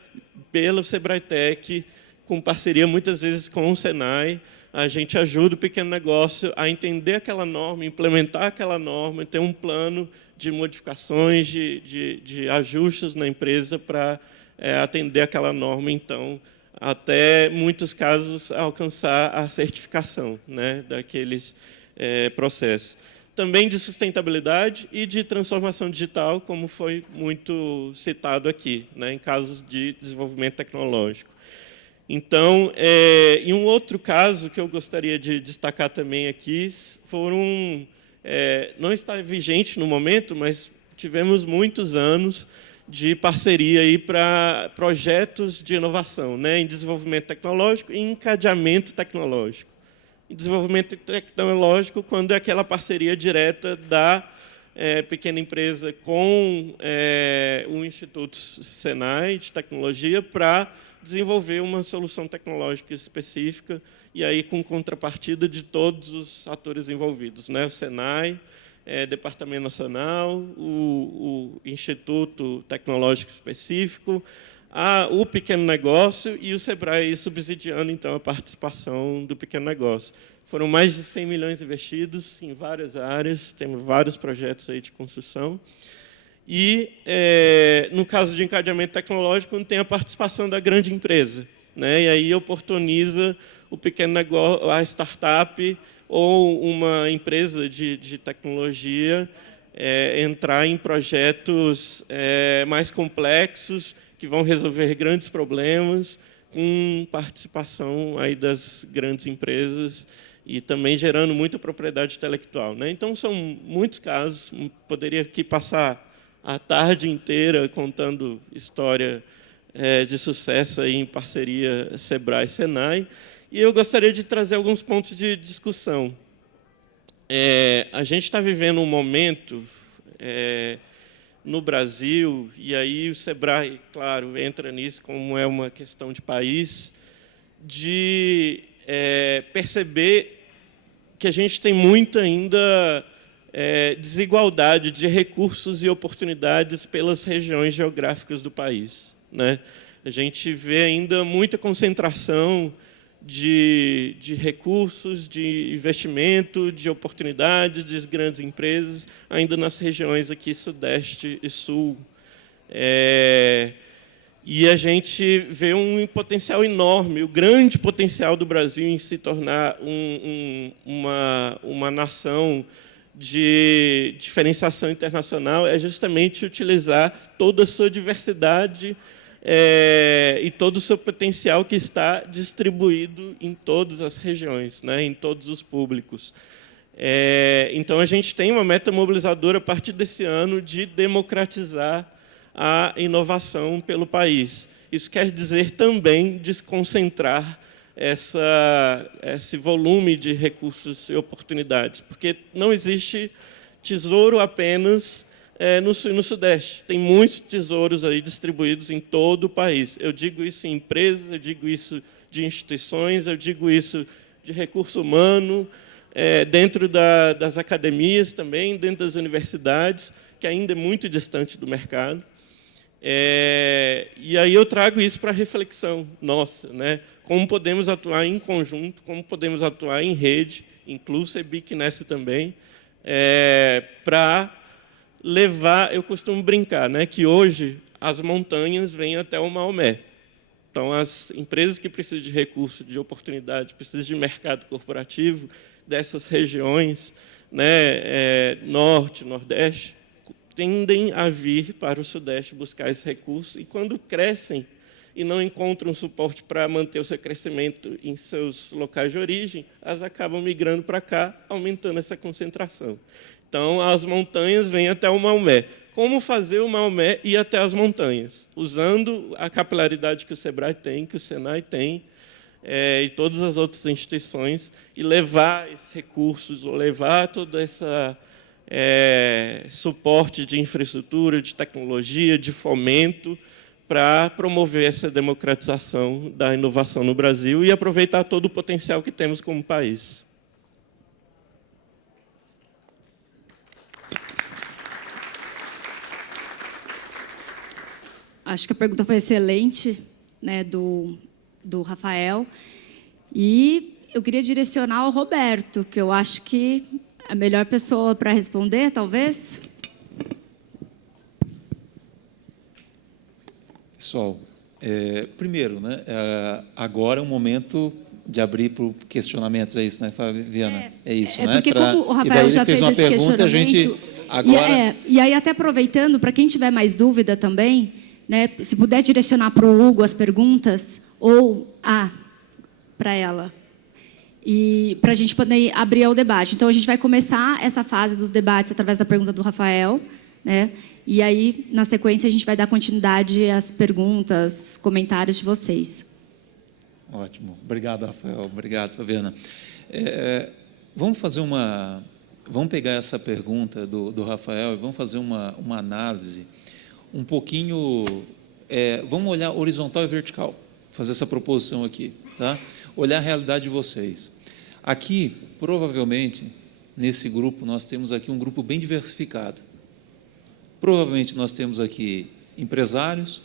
pelo Sebrae Tech, com parceria muitas vezes com o Senai, a gente ajuda o pequeno negócio a entender aquela norma, implementar aquela norma, ter um plano de modificações, de ajustes na empresa para atender aquela norma, então, até, em muitos casos, alcançar a certificação, né, daqueles processos. Também de sustentabilidade e de transformação digital, como foi muito citado aqui, né, em casos de desenvolvimento tecnológico. Então, em um outro caso que eu gostaria de destacar também aqui, não está vigente no momento, mas tivemos muitos anos de parceria aí para projetos de inovação, né, em desenvolvimento tecnológico e encadeamento tecnológico. Em desenvolvimento tecnológico, quando é aquela parceria direta da pequena empresa com o Instituto Senai de Tecnologia para desenvolver uma solução tecnológica específica, e aí com contrapartida de todos os atores envolvidos, né? O Senai, Departamento Nacional, o Instituto Tecnológico Específico, o pequeno negócio e o Sebrae subsidiando, então, a participação do pequeno negócio. Foram mais de 100 milhões investidos em várias áreas, temos vários projetos aí de construção. E, no caso de encadeamento tecnológico, tem a participação da grande empresa, né? E aí oportuniza o pequeno negócio, a startup ou uma empresa de tecnologia entrar em projetos mais complexos, que vão resolver grandes problemas, com participação aí das grandes empresas e também gerando muita propriedade intelectual, né? Então, são muitos casos, poderia aqui passar a tarde inteira contando história de sucesso aí em parceria Sebrae e Senai, e eu gostaria de trazer alguns pontos de discussão. A gente está vivendo um momento no Brasil, e aí o Sebrae, claro, entra nisso como é uma questão de país, de perceber que a gente tem muita ainda desigualdade de recursos e oportunidades pelas regiões geográficas do país, né? A gente vê ainda muita concentração de recursos, de investimento, de oportunidades, de grandes empresas, ainda nas regiões aqui Sudeste e Sul. E a gente vê um potencial enorme, o grande potencial do Brasil em se tornar uma nação de diferenciação internacional é justamente utilizar toda a sua diversidade e todo o seu potencial que está distribuído em todas as regiões, né, em todos os públicos. Então, a gente tem uma meta mobilizadora a partir desse ano de democratizar a inovação pelo país. Isso quer dizer também desconcentrar esse volume de recursos e oportunidades, porque não existe tesouro apenas no Sul e no Sudeste. Tem muitos tesouros aí distribuídos em todo o país. Eu digo isso em empresas, eu digo isso de instituições, eu digo isso de recurso humano, dentro das academias também, dentro das universidades, que ainda é muito distante do mercado. E aí eu trago isso para a reflexão nossa, né? Como podemos atuar em conjunto, como podemos atuar em rede, incluo o CEBIC nessa também, para levar, eu costumo brincar, né, que hoje as montanhas vêm até o Maomé. Então, as empresas que precisam de recurso, de oportunidade, precisam de mercado corporativo, dessas regiões, né, Norte, Nordeste, tendem a vir para o Sudeste buscar esse recurso, e quando crescem e não encontram suporte para manter o seu crescimento em seus locais de origem, elas acabam migrando para cá, aumentando essa concentração. Então, as montanhas vêm até o Maomé. Como fazer o Maomé ir até as montanhas? Usando a capilaridade que o SEBRAE tem, que o SENAI tem, e todas as outras instituições, e levar esses recursos, ou levar todo esse suporte de infraestrutura, de tecnologia, de fomento, para promover essa democratização da inovação no Brasil e aproveitar todo o potencial que temos como país. Acho que a pergunta foi excelente, né, do Rafael. E eu queria direcionar ao Roberto, que eu acho que é a melhor pessoa para responder, talvez. Pessoal, primeiro, né, agora é um momento de abrir para questionamentos, é isso, né, Fabiana? É isso, né? Porque como o Rafael já fez esse questionamento... A gente agora... E aí, até aproveitando, para quem tiver mais dúvida também, né, se puder direcionar para o Hugo as perguntas, ou para ela, e para a gente poder abrir o debate. Então, a gente vai começar essa fase dos debates através da pergunta do Rafael, né? E aí, na sequência, a gente vai dar continuidade às perguntas, comentários de vocês. Ótimo. Obrigado, Rafael. Obrigado, Fabiana. Vamos pegar essa pergunta do Rafael e vamos fazer uma análise um pouquinho... vamos olhar horizontal e vertical, fazer essa proposição aqui, tá? Olhar a realidade de vocês. Aqui, provavelmente, nesse grupo, nós temos aqui um grupo bem diversificado. Provavelmente nós temos aqui empresários,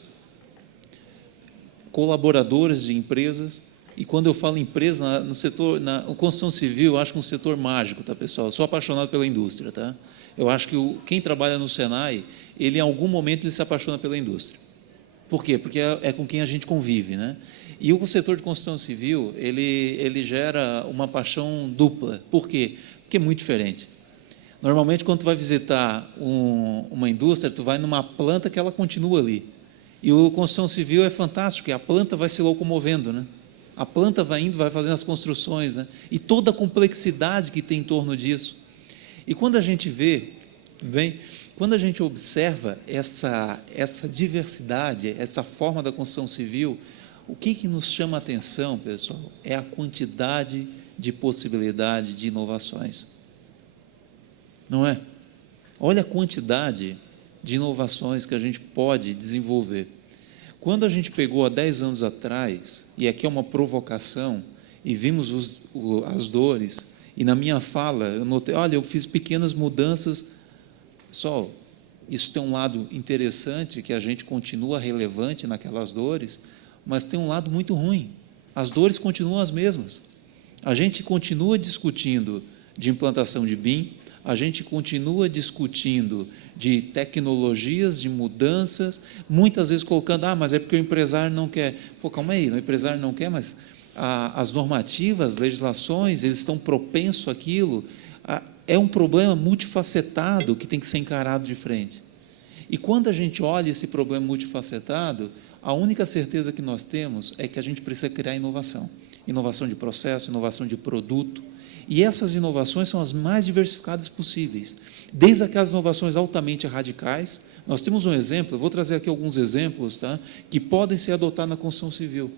colaboradores de empresas, e quando eu falo empresa, no setor, na construção civil, eu acho que é um setor mágico, tá, pessoal? Eu sou apaixonado pela indústria, tá? Eu acho que quem trabalha no Senai, ele em algum momento ele se apaixona pela indústria. Por quê? Porque é com quem a gente convive, né? E o setor de construção civil, ele gera uma paixão dupla. Por quê? Porque é muito diferente. Normalmente, quando tu vai visitar uma indústria, tu vai numa planta que ela continua ali. E o construção civil é fantástico, porque a planta vai se locomovendo, né? A planta vai indo, vai fazendo as construções, né? E toda a complexidade que tem em torno disso. E quando a gente vê, quando a gente observa essa diversidade, essa forma da construção civil, o que nos chama a atenção, pessoal, é a quantidade de possibilidade de inovações. Não é? Olha a quantidade de inovações que a gente pode desenvolver. Quando a gente pegou há 10 anos atrás, e aqui é uma provocação, e vimos as dores, e na minha fala eu notei, olha, eu fiz pequenas mudanças. Pessoal, isso tem um lado interessante, que a gente continua relevante naquelas dores, mas tem um lado muito ruim. As dores continuam as mesmas. A gente continua discutindo de implantação de BIM, a gente continua discutindo de tecnologias, de mudanças, muitas vezes colocando, mas é porque o empresário não quer. Pô, calma aí, o empresário não quer, mas as normativas, as legislações, eles estão propensos àquilo. É um problema multifacetado que tem que ser encarado de frente. E quando a gente olha esse problema multifacetado, a única certeza que nós temos é que a gente precisa criar inovação. Inovação de processo, inovação de produto. E essas inovações são as mais diversificadas possíveis. Desde aquelas inovações altamente radicais, nós temos um exemplo, eu vou trazer aqui alguns exemplos, tá, que podem ser adotados na construção civil.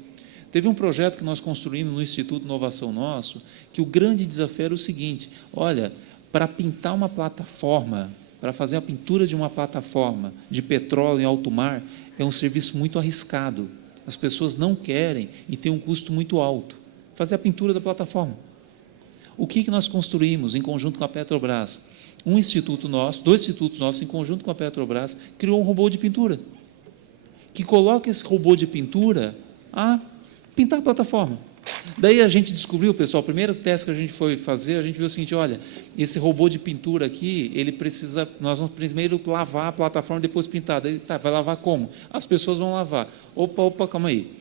Teve um projeto que nós construímos no Instituto de Inovação nosso, que o grande desafio era o seguinte, olha, para pintar uma plataforma para fazer a pintura de uma plataforma de petróleo em alto mar é um serviço muito arriscado. As pessoas não querem e tem um custo muito alto. Fazer a pintura da plataforma. O que nós construímos em conjunto com a Petrobras? Dois institutos nossos, em conjunto com a Petrobras, criou um robô de pintura, que coloca esse robô de pintura a pintar a plataforma. Daí a gente descobriu, pessoal, o primeiro teste que a gente foi fazer, a gente viu o seguinte, olha, esse robô de pintura aqui, nós vamos primeiro lavar a plataforma, depois pintar. Daí, tá, vai lavar como? As pessoas vão lavar. Opa, calma aí.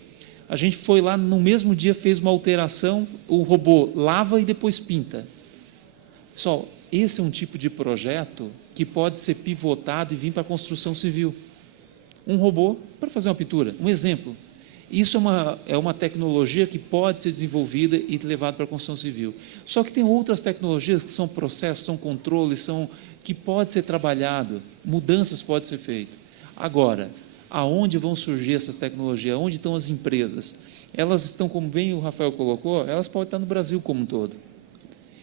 A gente foi lá, no mesmo dia, fez uma alteração, o robô lava e depois pinta. Pessoal, esse é um tipo de projeto que pode ser pivotado e vir para a construção civil. Um robô para fazer uma pintura, um exemplo. Isso é uma tecnologia que pode ser desenvolvida e levada para a construção civil. Só que tem outras tecnologias que são processos, são controles, que pode ser trabalhado, mudanças podem ser feitas. Agora, aonde vão surgir essas tecnologias? Onde estão as empresas? Elas estão, como bem o Rafael colocou, elas podem estar no Brasil como um todo.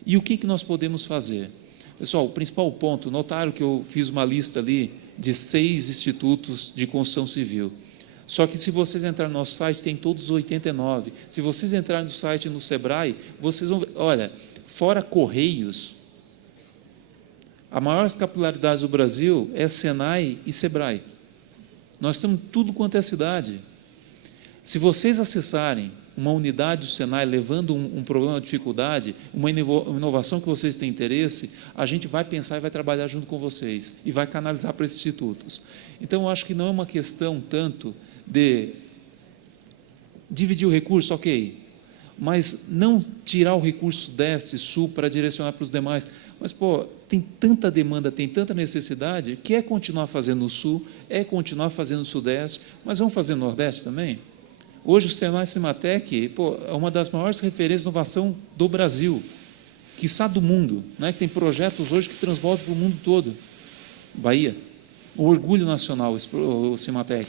E o que nós podemos fazer? Pessoal, o principal ponto, notaram que eu fiz uma lista ali de 6 institutos de construção civil. Só que se vocês entrarem no nosso site, tem todos os 89. Se vocês entrarem no site no Sebrae, vocês vão ver, olha, fora Correios, a maior capilaridade do Brasil é Senai e Sebrae. Nós temos tudo quanto é cidade. Se vocês acessarem uma unidade do Senai levando um problema, uma dificuldade, uma inovação que vocês têm interesse, a gente vai pensar e vai trabalhar junto com vocês e vai canalizar para esses institutos. Então, eu acho que não é uma questão tanto de dividir o recurso, ok, mas não tirar o recurso sudeste, sul, para direcionar para os demais. Mas, tem tanta demanda, tem tanta necessidade, que é continuar fazendo no sul, é continuar fazendo no sudeste, mas vamos fazer no nordeste também? Hoje o Senai Cimatec é uma das maiores referências de inovação do Brasil, quiçá do mundo, né? Que tem projetos hoje que transbordam para o mundo todo. Bahia, o orgulho nacional, o Cimatec.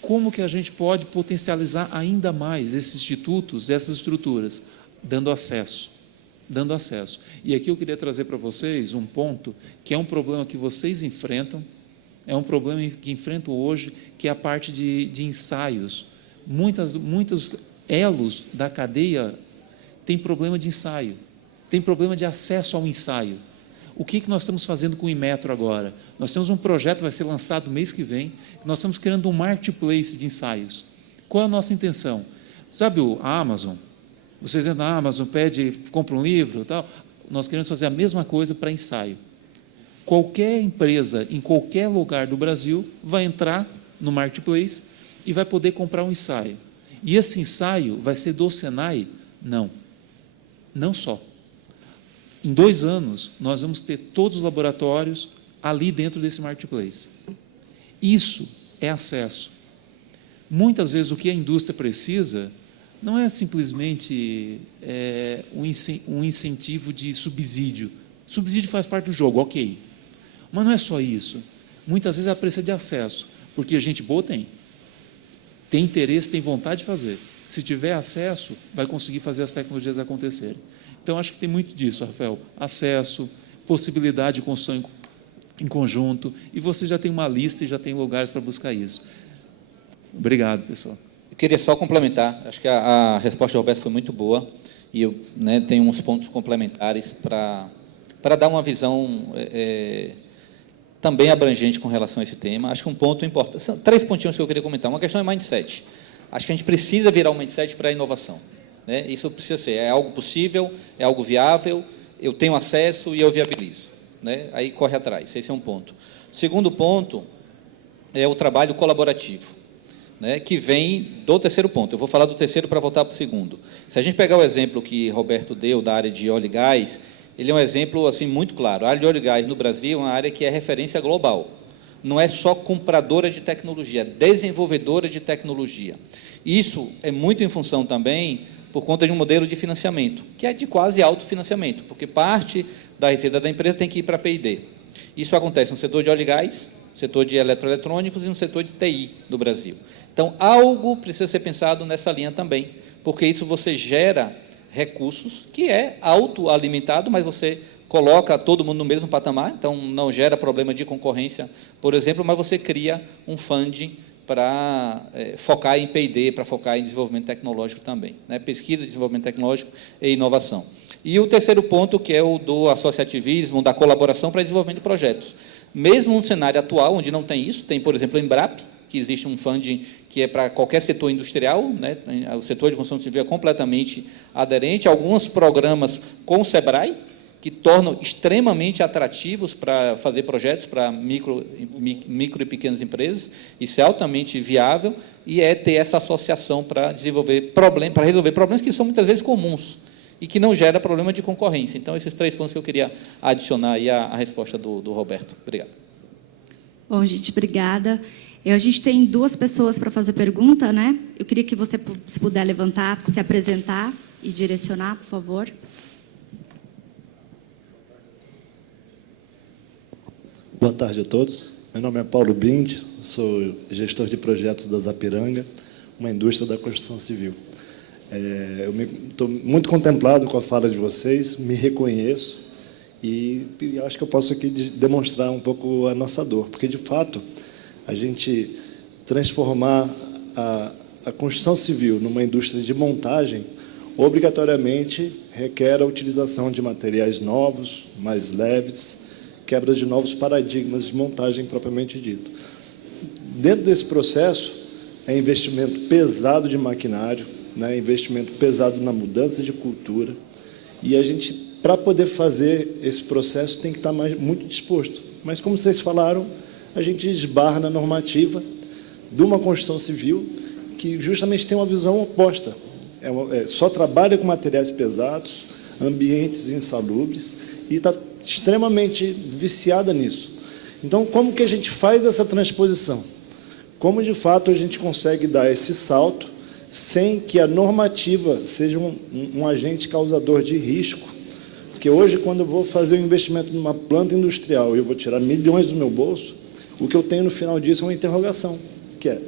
Como que a gente pode potencializar ainda mais esses institutos, essas estruturas? Dando acesso. Dando acesso. E aqui eu queria trazer para vocês um ponto que é um problema que vocês enfrentam, é um problema que enfrentam hoje, que é a parte de ensaios. Muitos elos da cadeia têm problema de ensaio, tem problema de acesso ao ensaio. O que nós estamos fazendo com o Inmetro agora? Nós temos um projeto que vai ser lançado no mês que vem, nós estamos criando um marketplace de ensaios. Qual é a nossa intenção? Sabe a Amazon? Vocês entram na Amazon, compra um livro e tal. Nós queremos fazer a mesma coisa para ensaio. Qualquer empresa, em qualquer lugar do Brasil, vai entrar no marketplace e vai poder comprar um ensaio. E esse ensaio vai ser do Senai? Não só. Em 2 anos, nós vamos ter todos os laboratórios ali dentro desse marketplace. Isso é acesso. Muitas vezes o que a indústria precisa não é simplesmente um incentivo de subsídio. Subsídio faz parte do jogo, ok. Mas não é só isso. Muitas vezes ela precisa de acesso, porque gente boa tem interesse, tem vontade de fazer. Se tiver acesso, vai conseguir fazer as tecnologias acontecerem. Então, acho que tem muito disso, Rafael. Acesso, possibilidade de construção em conjunto, e você já tem uma lista e já tem lugares para buscar isso. Obrigado, pessoal. Eu queria só complementar, acho que a resposta do Roberto foi muito boa, e eu tenho uns pontos complementares para dar uma visão também abrangente com relação a esse tema. Acho que um ponto importante, são 3 pontinhos que eu queria comentar. Uma questão é mindset. Acho que a gente precisa virar um mindset para a inovação. Isso precisa ser, é algo possível, é algo viável, eu tenho acesso e eu viabilizo. Aí corre atrás, esse é um ponto. Segundo ponto é o trabalho colaborativo, que vem do terceiro ponto. Eu vou falar do terceiro para voltar para o segundo. Se a gente pegar o exemplo que Roberto deu da área de óleo e gás, ele é um exemplo assim, muito claro. A área de óleo e gás no Brasil é uma área que é referência global. Não é só compradora de tecnologia, é desenvolvedora de tecnologia. Isso é muito em função também por conta de um modelo de financiamento, que é de quase autofinanciamento, porque parte da receita da empresa tem que ir para a P&D. Isso acontece no setor de óleo e gás, no setor de eletroeletrônicos e no setor de TI do Brasil. Então, algo precisa ser pensado nessa linha também, porque isso você gera recursos, que é autoalimentado, mas você coloca todo mundo no mesmo patamar, então não gera problema de concorrência, por exemplo, mas você cria um funding para focar em P&D, para focar em desenvolvimento tecnológico também, né? Pesquisa, desenvolvimento tecnológico e inovação. E o terceiro ponto, que é o do associativismo, da colaboração para desenvolvimento de projetos. Mesmo no cenário atual, onde não tem isso, tem, por exemplo, a Embrap, que existe um funding que é para qualquer setor industrial, né? O setor de construção civil é completamente aderente, alguns programas com o SEBRAE, que tornam extremamente atrativos para fazer projetos para micro e pequenas empresas, isso é altamente viável, e é ter essa associação para desenvolver problemas, para resolver problemas que são muitas vezes comuns, e que não gera problema de concorrência. Então, esses 3 pontos que eu queria adicionar aí à resposta do Roberto. Obrigado. Bom, gente, obrigada. A gente tem 2 pessoas para fazer pergunta, né? Eu queria que você, se puder levantar, se apresentar e direcionar, por favor. Boa tarde a todos. Meu nome é Paulo Bindi, sou gestor de projetos da Zapiranga, uma indústria da construção civil. Eu estou muito contemplado com a fala de vocês, me reconheço e acho que eu posso aqui demonstrar um pouco a nossa dor, porque, de fato, a gente transformar a construção civil numa indústria de montagem obrigatoriamente requer a utilização de materiais novos, mais leves, quebra de novos paradigmas de montagem propriamente dito. Dentro desse processo, é investimento pesado de maquinário, né, investimento pesado na mudança de cultura, e a gente, para poder fazer esse processo, tem que estar muito disposto. Mas, como vocês falaram, a gente esbarra na normativa de uma construção civil que justamente tem uma visão oposta. Só trabalha com materiais pesados, ambientes insalubres, e está extremamente viciada nisso. Então, como que a gente faz essa transposição? Como, de fato, a gente consegue dar esse salto sem que a normativa seja um agente causador de risco? Porque hoje, quando eu vou fazer um investimento numa planta industrial e eu vou tirar milhões do meu bolso, o que eu tenho no final disso é uma interrogação, que é: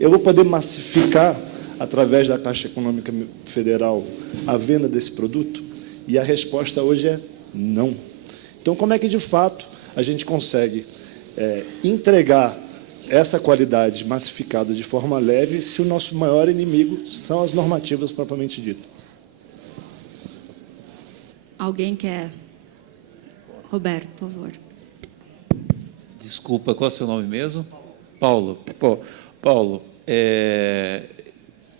eu vou poder massificar, através da Caixa Econômica Federal, a venda desse produto? E a resposta hoje é não. Então, como é que, de fato, a gente consegue entregar essa qualidade massificada de forma leve se o nosso maior inimigo são as normativas propriamente dito? Alguém quer? Roberto, por favor. Desculpa, qual é o seu nome mesmo? Paulo. Paulo,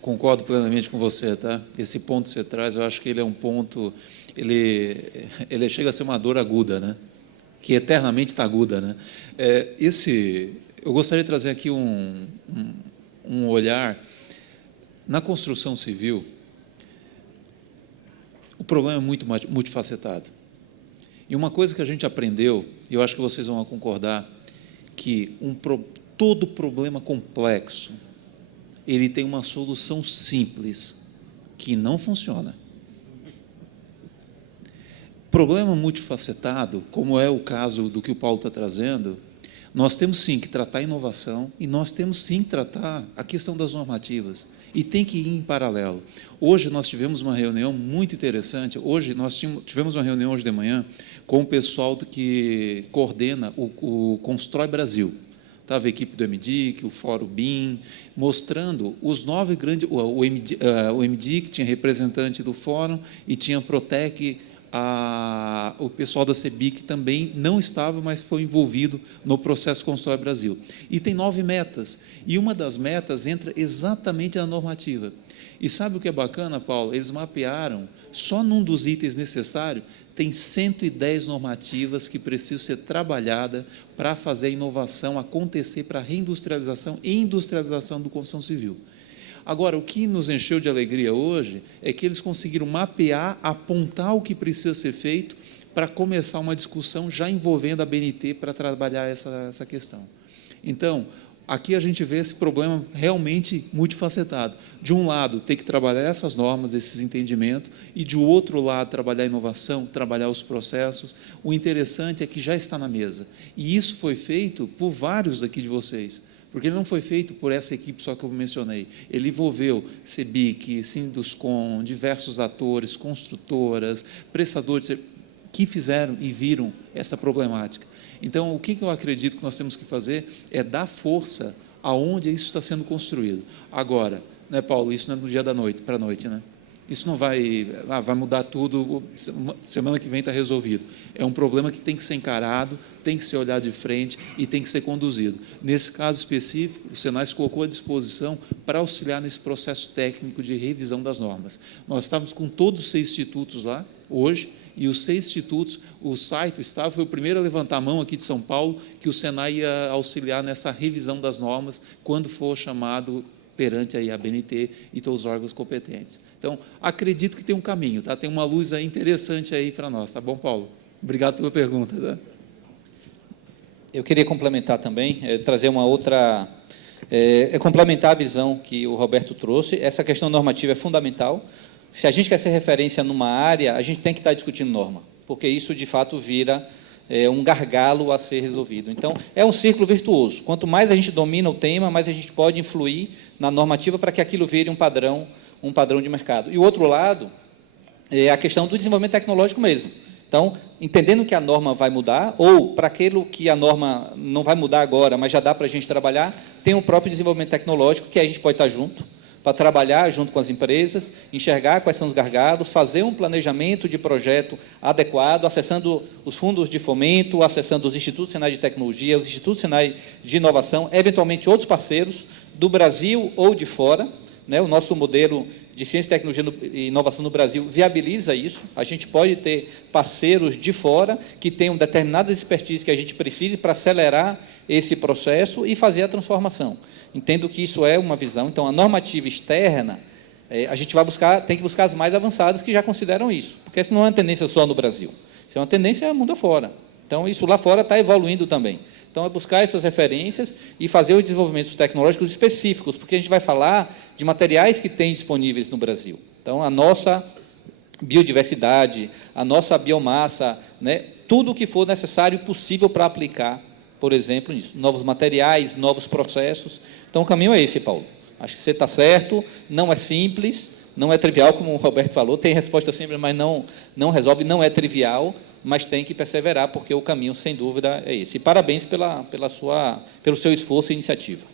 concordo plenamente com você, tá? Esse ponto que você traz, eu acho que ele é um ponto, ele chega a ser uma dor aguda, né? Que eternamente está aguda, né? Eu gostaria de trazer aqui um olhar na construção civil. O problema é muito multifacetado. E uma coisa que a gente aprendeu, e eu acho que vocês vão concordar, que todo problema complexo, ele tem uma solução simples, que não funciona. Problema multifacetado, como é o caso do que o Paulo está trazendo, nós temos sim que tratar a inovação e nós temos sim que tratar a questão das normativas. E tem que ir em paralelo. Hoje nós tivemos uma reunião muito interessante. Hoje nós tivemos uma reunião hoje de manhã com o pessoal que coordena o Constrói Brasil. Estava a equipe do MDIC, o Fórum BIM, mostrando os 9 grandes... O MDIC tinha representante do Fórum e tinha a Protec, o pessoal da CEBIC também não estava, mas foi envolvido no processo Constrói Brasil. E tem 9 metas, e uma das metas entra exatamente na normativa. E sabe o que é bacana, Paulo? Eles mapearam, só num dos itens necessários, tem 110 normativas que precisam ser trabalhadas para fazer a inovação acontecer, para a reindustrialização e industrialização do construção civil. Agora, o que nos encheu de alegria hoje é que eles conseguiram mapear, apontar o que precisa ser feito para começar uma discussão já envolvendo a BNT para trabalhar essa questão. Então, aqui a gente vê esse problema realmente multifacetado. De um lado, ter que trabalhar essas normas, esses entendimentos, e de outro lado, trabalhar a inovação, trabalhar os processos. O interessante é que já está na mesa. E isso foi feito por vários aqui de vocês. Porque ele não foi feito por essa equipe só que eu mencionei. Ele envolveu CEBIC, Sinduscon, diversos atores, construtoras, prestadores, que fizeram e viram essa problemática. Então, o que eu acredito que nós temos que fazer é dar força aonde isso está sendo construído. Agora, né, Paulo, isso não é do dia da noite para a noite, né? Isso não vai mudar tudo, semana que vem está resolvido. É um problema que tem que ser encarado, tem que ser olhado de frente e tem que ser conduzido. Nesse caso específico, o Senai se colocou à disposição para auxiliar nesse processo técnico de revisão das normas. Nós estávamos com todos os 6 institutos lá, hoje, e os 6 institutos, o site, o Estado, foi o primeiro a levantar a mão aqui de São Paulo, que o Senai ia auxiliar nessa revisão das normas, quando for chamado perante aí a ABNT e todos os órgãos competentes. Então, acredito que tem um caminho, tá? Tem uma luz aí interessante aí para nós, tá bom, Paulo? Obrigado pela pergunta. Tá? Eu queria complementar também, trazer uma outra... complementar a visão que o Roberto trouxe. Essa questão normativa é fundamental. Se a gente quer ser referência numa área, a gente tem que estar discutindo norma, porque isso, de fato, vira um gargalo a ser resolvido. Então, é um círculo virtuoso. Quanto mais a gente domina o tema, mais a gente pode influir na normativa para que aquilo vire um padrão de mercado. E o outro lado é a questão do desenvolvimento tecnológico mesmo. Então, entendendo que a norma vai mudar, ou para aquilo que a norma não vai mudar agora, mas já dá para a gente trabalhar, tem o próprio desenvolvimento tecnológico, que a gente pode estar junto, para trabalhar junto com as empresas, enxergar quais são os gargalos, fazer um planejamento de projeto adequado, acessando os fundos de fomento, acessando os institutos Senai de tecnologia, os institutos Senai de inovação, eventualmente outros parceiros do Brasil ou de fora. Né? O nosso modelo de ciência, tecnologia e inovação no Brasil viabiliza isso. A gente pode ter parceiros de fora que tenham determinadas expertises que a gente precise para acelerar esse processo e fazer a transformação. Entendo que isso é uma visão. Então, a normativa externa, a gente tem que buscar as mais avançadas que já consideram isso, porque isso não é uma tendência só no Brasil, isso é uma tendência mundo afora. Então, isso lá fora está evoluindo também. Então, é buscar essas referências e fazer os desenvolvimentos tecnológicos específicos, porque a gente vai falar de materiais que tem disponíveis no Brasil. Então, a nossa biodiversidade, a nossa biomassa, né, tudo o que for necessário e possível para aplicar, por exemplo, nisso. Novos materiais, novos processos. Então, o caminho é esse, Paulo. Acho que você está certo, não é simples, não é trivial, como o Roberto falou, tem resposta simples, mas não resolve, não é trivial, mas tem que perseverar, porque o caminho, sem dúvida, é esse. E parabéns pelo seu esforço e iniciativa.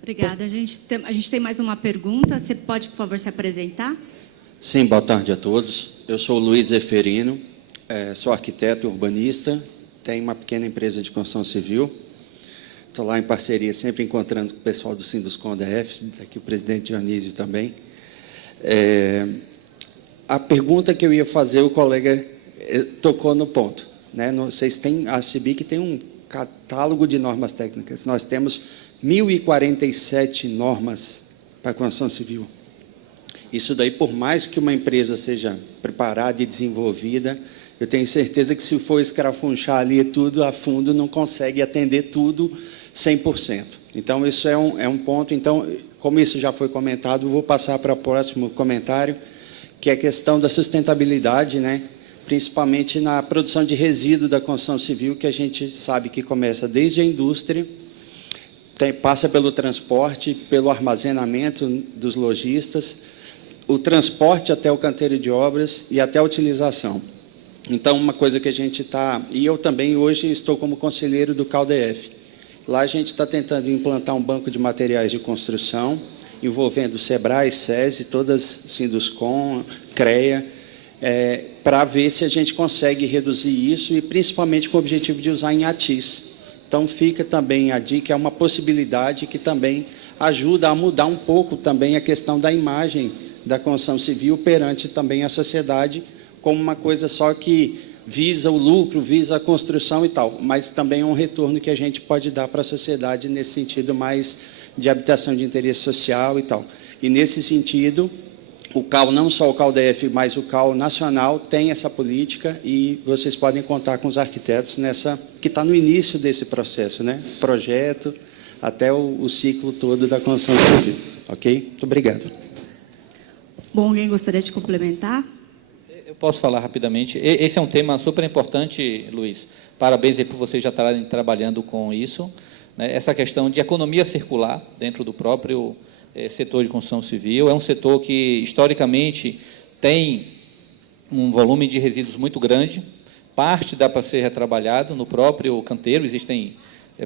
Obrigada. A gente tem mais uma pergunta. Você pode, por favor, se apresentar? Sim, boa tarde a todos. Eu sou o Luiz Zeferino, sou arquiteto urbanista, tenho uma pequena empresa de construção civil. Estou lá em parceria, sempre encontrando com o pessoal do Sinduscon DF, aqui o presidente Dionísio também. A pergunta que eu ia fazer, o colega tocou no ponto. Né? Vocês têm, a CIBIC tem um catálogo de normas técnicas. Nós temos 1.047 normas para a construção civil. Isso daí, por mais que uma empresa seja preparada e desenvolvida, eu tenho certeza que, se for escrafunchar ali tudo a fundo, não consegue atender tudo 100%. Então, isso é um ponto. Então, como isso já foi comentado, vou passar para o próximo comentário, que é a questão da sustentabilidade, né? Principalmente na produção de resíduo da construção civil, que a gente sabe que começa desde a indústria, passa pelo transporte, pelo armazenamento dos lojistas, o transporte até o canteiro de obras e até a utilização. Então, uma coisa que a gente está... E eu também, hoje, estou como conselheiro do CalDF. Lá a gente está tentando implantar um banco de materiais de construção, envolvendo SEBRAE, SESI, todas, Sinduscon, CREA, para ver se a gente consegue reduzir isso, e principalmente com o objetivo de usar em ATIS. Então, fica também a dica, é uma possibilidade que também ajuda a mudar um pouco também a questão da imagem da construção civil perante também a sociedade, como uma coisa só que visa o lucro, visa a construção e tal, mas também é um retorno que a gente pode dar para a sociedade nesse sentido mais de habitação de interesse social e tal. E, nesse sentido, o CAL, não só o CalDF, mas o CAL nacional, tem essa política, e vocês podem contar com os arquitetos que está no início desse processo, né? Projeto até o ciclo todo da construção civil. Ok? Muito obrigado. Bom, alguém gostaria de complementar? Eu posso falar rapidamente. Esse é um tema super importante, Luiz. Parabéns aí por vocês já estarem trabalhando com isso. Né? Essa questão de economia circular dentro do próprio setor de construção civil. É um setor que, historicamente, tem um volume de resíduos muito grande. Parte dá para ser retrabalhado no próprio canteiro, existem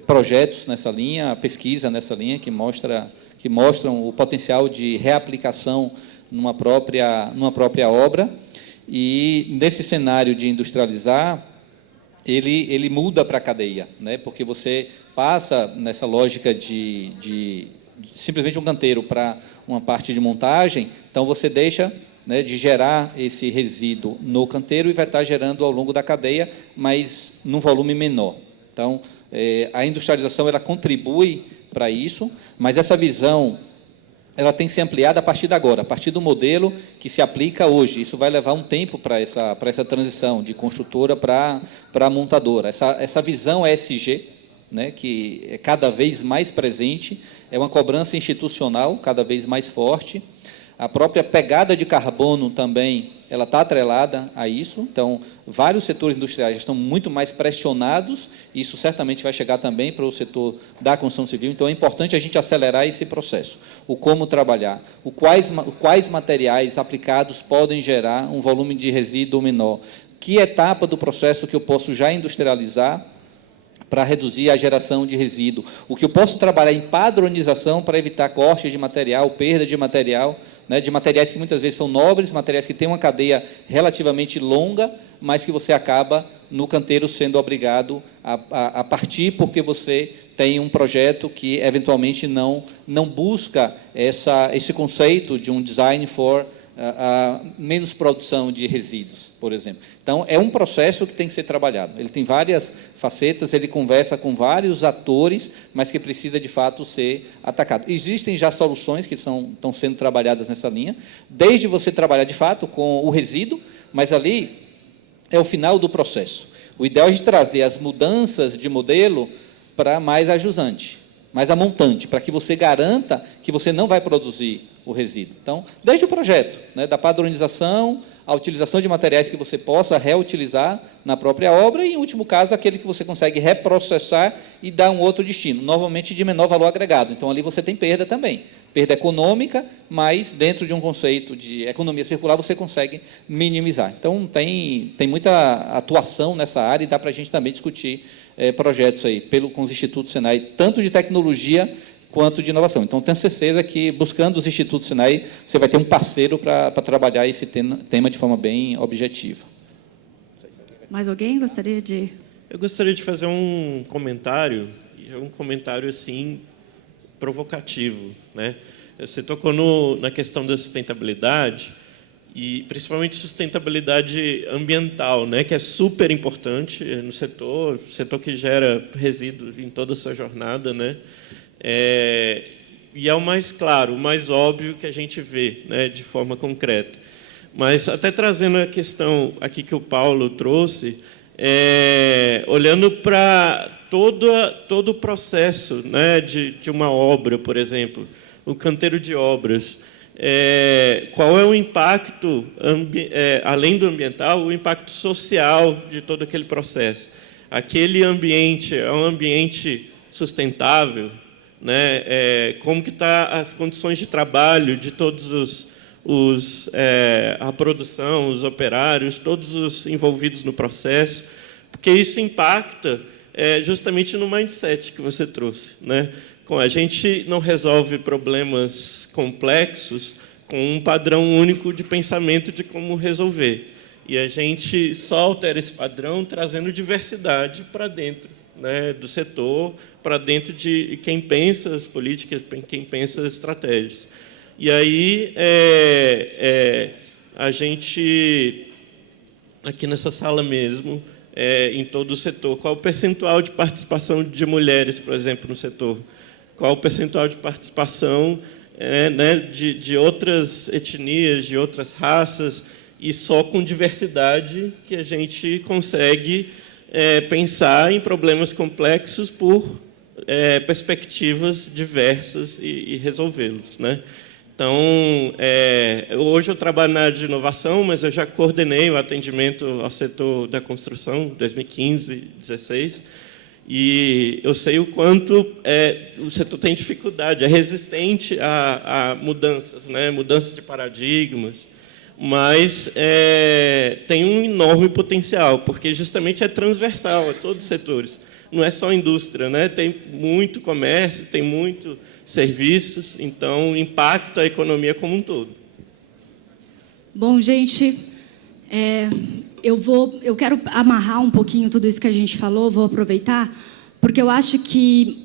projetos nessa linha, pesquisa nessa linha que mostram o potencial de reaplicação numa própria obra. E nesse cenário de industrializar, ele muda para a cadeia, né? Porque você passa nessa lógica de simplesmente um canteiro para uma parte de montagem, então você deixa, né, de gerar esse resíduo no canteiro e vai estar gerando ao longo da cadeia, mas num volume menor. Então, a industrialização ela contribui para isso, mas essa visão ela tem que ser ampliada a partir de agora, a partir do modelo que se aplica hoje. Isso vai levar um tempo para essa transição de construtora para montadora. Essa visão ESG, né, que é cada vez mais presente, é uma cobrança institucional cada vez mais forte. A própria pegada de carbono também ela está atrelada a isso. Então, vários setores industriais estão muito mais pressionados. Isso certamente vai chegar também para o setor da construção civil. Então, é importante a gente acelerar esse processo. O como trabalhar, quais materiais aplicados podem gerar um volume de resíduo menor. Que etapa do processo que eu posso já industrializar para reduzir a geração de resíduo. O que eu posso trabalhar em padronização para evitar cortes de material, perda de material, né, de materiais que muitas vezes são nobres, materiais que têm uma cadeia relativamente longa, mas que você acaba, no canteiro, sendo obrigado a partir porque você tem um projeto que, eventualmente, não busca esse conceito de um design for menos produção de resíduos, por exemplo. Então, é um processo que tem que ser trabalhado. Ele tem várias facetas, ele conversa com vários atores, mas que precisa, de fato, ser atacado. Existem já soluções que estão sendo trabalhadas nessa linha, desde você trabalhar, de fato, com o resíduo, mas ali é o final do processo. O ideal é a gente trazer as mudanças de modelo para mais ajusante, mais a montante, para que você garanta que você não vai produzir o resíduo. Então, desde o projeto, né, da padronização, a utilização de materiais que você possa reutilizar na própria obra e, em último caso, aquele que você consegue reprocessar e dar um outro destino, novamente de menor valor agregado. Então, ali você tem perda também. Perda econômica, mas dentro de um conceito de economia circular você consegue minimizar. Então, tem muita atuação nessa área e dá para a gente também discutir projetos aí com os institutos Senai, tanto de tecnologia quanto de inovação. Então, tenho certeza que, buscando os institutos Senai, você vai ter um parceiro para trabalhar esse tema de forma bem objetiva. Mais alguém gostaria de... Eu gostaria de fazer um comentário assim, provocativo, né? Você tocou na questão da sustentabilidade, e principalmente sustentabilidade ambiental, né, que é super importante no setor que gera resíduos em toda a sua jornada, né? E é o mais claro, o mais óbvio que a gente vê, né, de forma concreta. Mas, até trazendo a questão aqui que o Paulo trouxe, olhando para todo o processo, né, de uma obra, por exemplo, o canteiro de obras, qual é o impacto, além do ambiental, o impacto social de todo aquele processo? Aquele ambiente é um ambiente sustentável, né? Como que está as condições de trabalho de todos a produção, os operários, todos os envolvidos no processo, porque isso impacta justamente no mindset que você trouxe, né? A gente não resolve problemas complexos com um padrão único de pensamento de como resolver. E a gente só altera esse padrão trazendo diversidade para dentro, né, do setor, para dentro de quem pensa as políticas, quem pensa as estratégias. E aí, a gente, aqui nessa sala mesmo, em todo o setor, qual o percentual de participação de mulheres, por exemplo, no setor? Qual o percentual de participação né, de outras etnias, de outras raças, e só com diversidade que a gente consegue pensar em problemas complexos por perspectivas diversas e resolvê-los, né? Então, hoje eu trabalho na área de inovação, mas eu já coordenei o atendimento ao setor da construção, 2015, 2016, e eu sei o quanto o setor tem dificuldade, é resistente a mudanças, né? Mudanças de paradigmas, mas tem um enorme potencial, porque justamente é transversal a todos os setores. Não é só indústria, né? Tem muito comércio, tem muito serviços, então impacta a economia como um todo. Bom, gente, eu quero amarrar um pouquinho tudo isso que a gente falou, vou aproveitar, porque eu acho que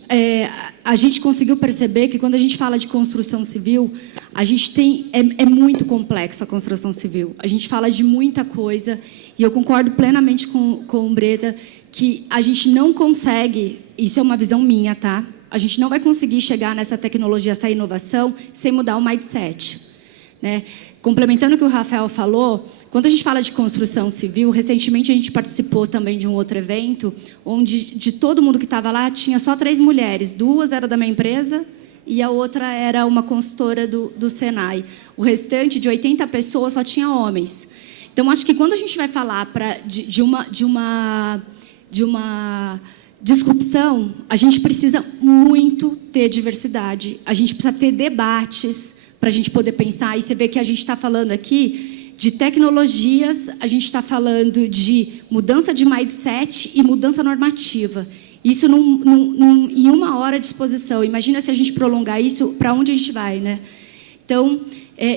a gente conseguiu perceber que quando a gente fala de construção civil, a gente tem é muito complexo a construção civil. A gente fala de muita coisa e eu concordo plenamente com o Breda que a gente não consegue, isso é uma visão minha, tá? A gente não vai conseguir chegar nessa tecnologia, essa inovação, sem mudar o mindset, né? Complementando o que o Rafael falou, quando a gente fala de construção civil, recentemente a gente participou também de um outro evento, onde de todo mundo que estava lá, tinha só 3 mulheres. 2 eram da minha empresa e a outra era uma consultora do Senai. O restante, de 80 pessoas, só tinha homens. Então, acho que quando a gente vai falar de uma disrupção, a gente precisa muito ter diversidade, a gente precisa ter debates, para a gente poder pensar. E você vê que a gente está falando aqui de tecnologias, a gente está falando de mudança de mindset e mudança normativa. Isso em 1 hora de exposição. Imagina se a gente prolongar isso, para onde a gente vai, né? Então,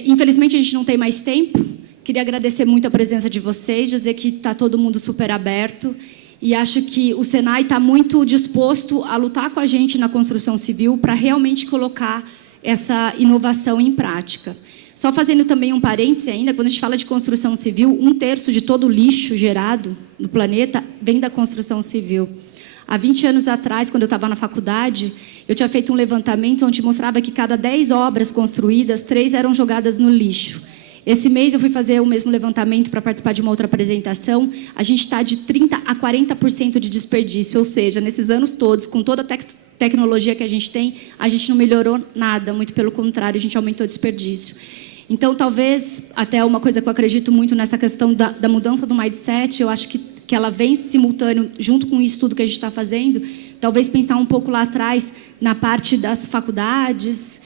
infelizmente, a gente não tem mais tempo. Queria agradecer muito a presença de vocês, dizer que está todo mundo super aberto. E acho que o Senai está muito disposto a lutar com a gente na construção civil para realmente colocar essa inovação em prática. Só fazendo também um parêntese ainda, quando a gente fala de construção civil, 1/3 de todo o lixo gerado no planeta vem da construção civil. Há 20 anos atrás, quando eu estava na faculdade, eu tinha feito um levantamento onde mostrava que cada 10 obras construídas, 3 eram jogadas no lixo. Esse mês eu fui fazer o mesmo levantamento para participar de uma outra apresentação. A gente está de 30% a 40% de desperdício, ou seja, nesses anos todos, com toda a tecnologia que a gente tem, a gente não melhorou nada, muito pelo contrário, a gente aumentou o desperdício. Então, talvez, até uma coisa que eu acredito muito nessa questão da mudança do mindset, eu acho que ela vem simultâneo, junto com isso tudo que a gente está fazendo, talvez pensar um pouco lá atrás, na parte das faculdades,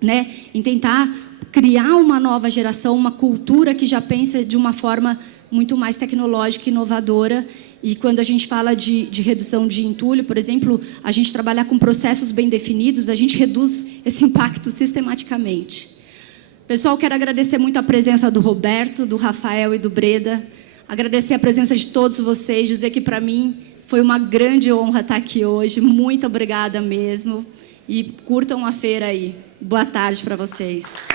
né, em tentar criar uma nova geração, uma cultura que já pensa de uma forma muito mais tecnológica e inovadora. E quando a gente fala de redução de entulho, por exemplo, a gente trabalhar com processos bem definidos, a gente reduz esse impacto sistematicamente. Pessoal, quero agradecer muito a presença do Roberto, do Rafael e do Breda, agradecer a presença de todos vocês, dizer que, para mim, foi uma grande honra estar aqui hoje. Muito obrigada mesmo. E curtam a feira aí. Boa tarde para vocês.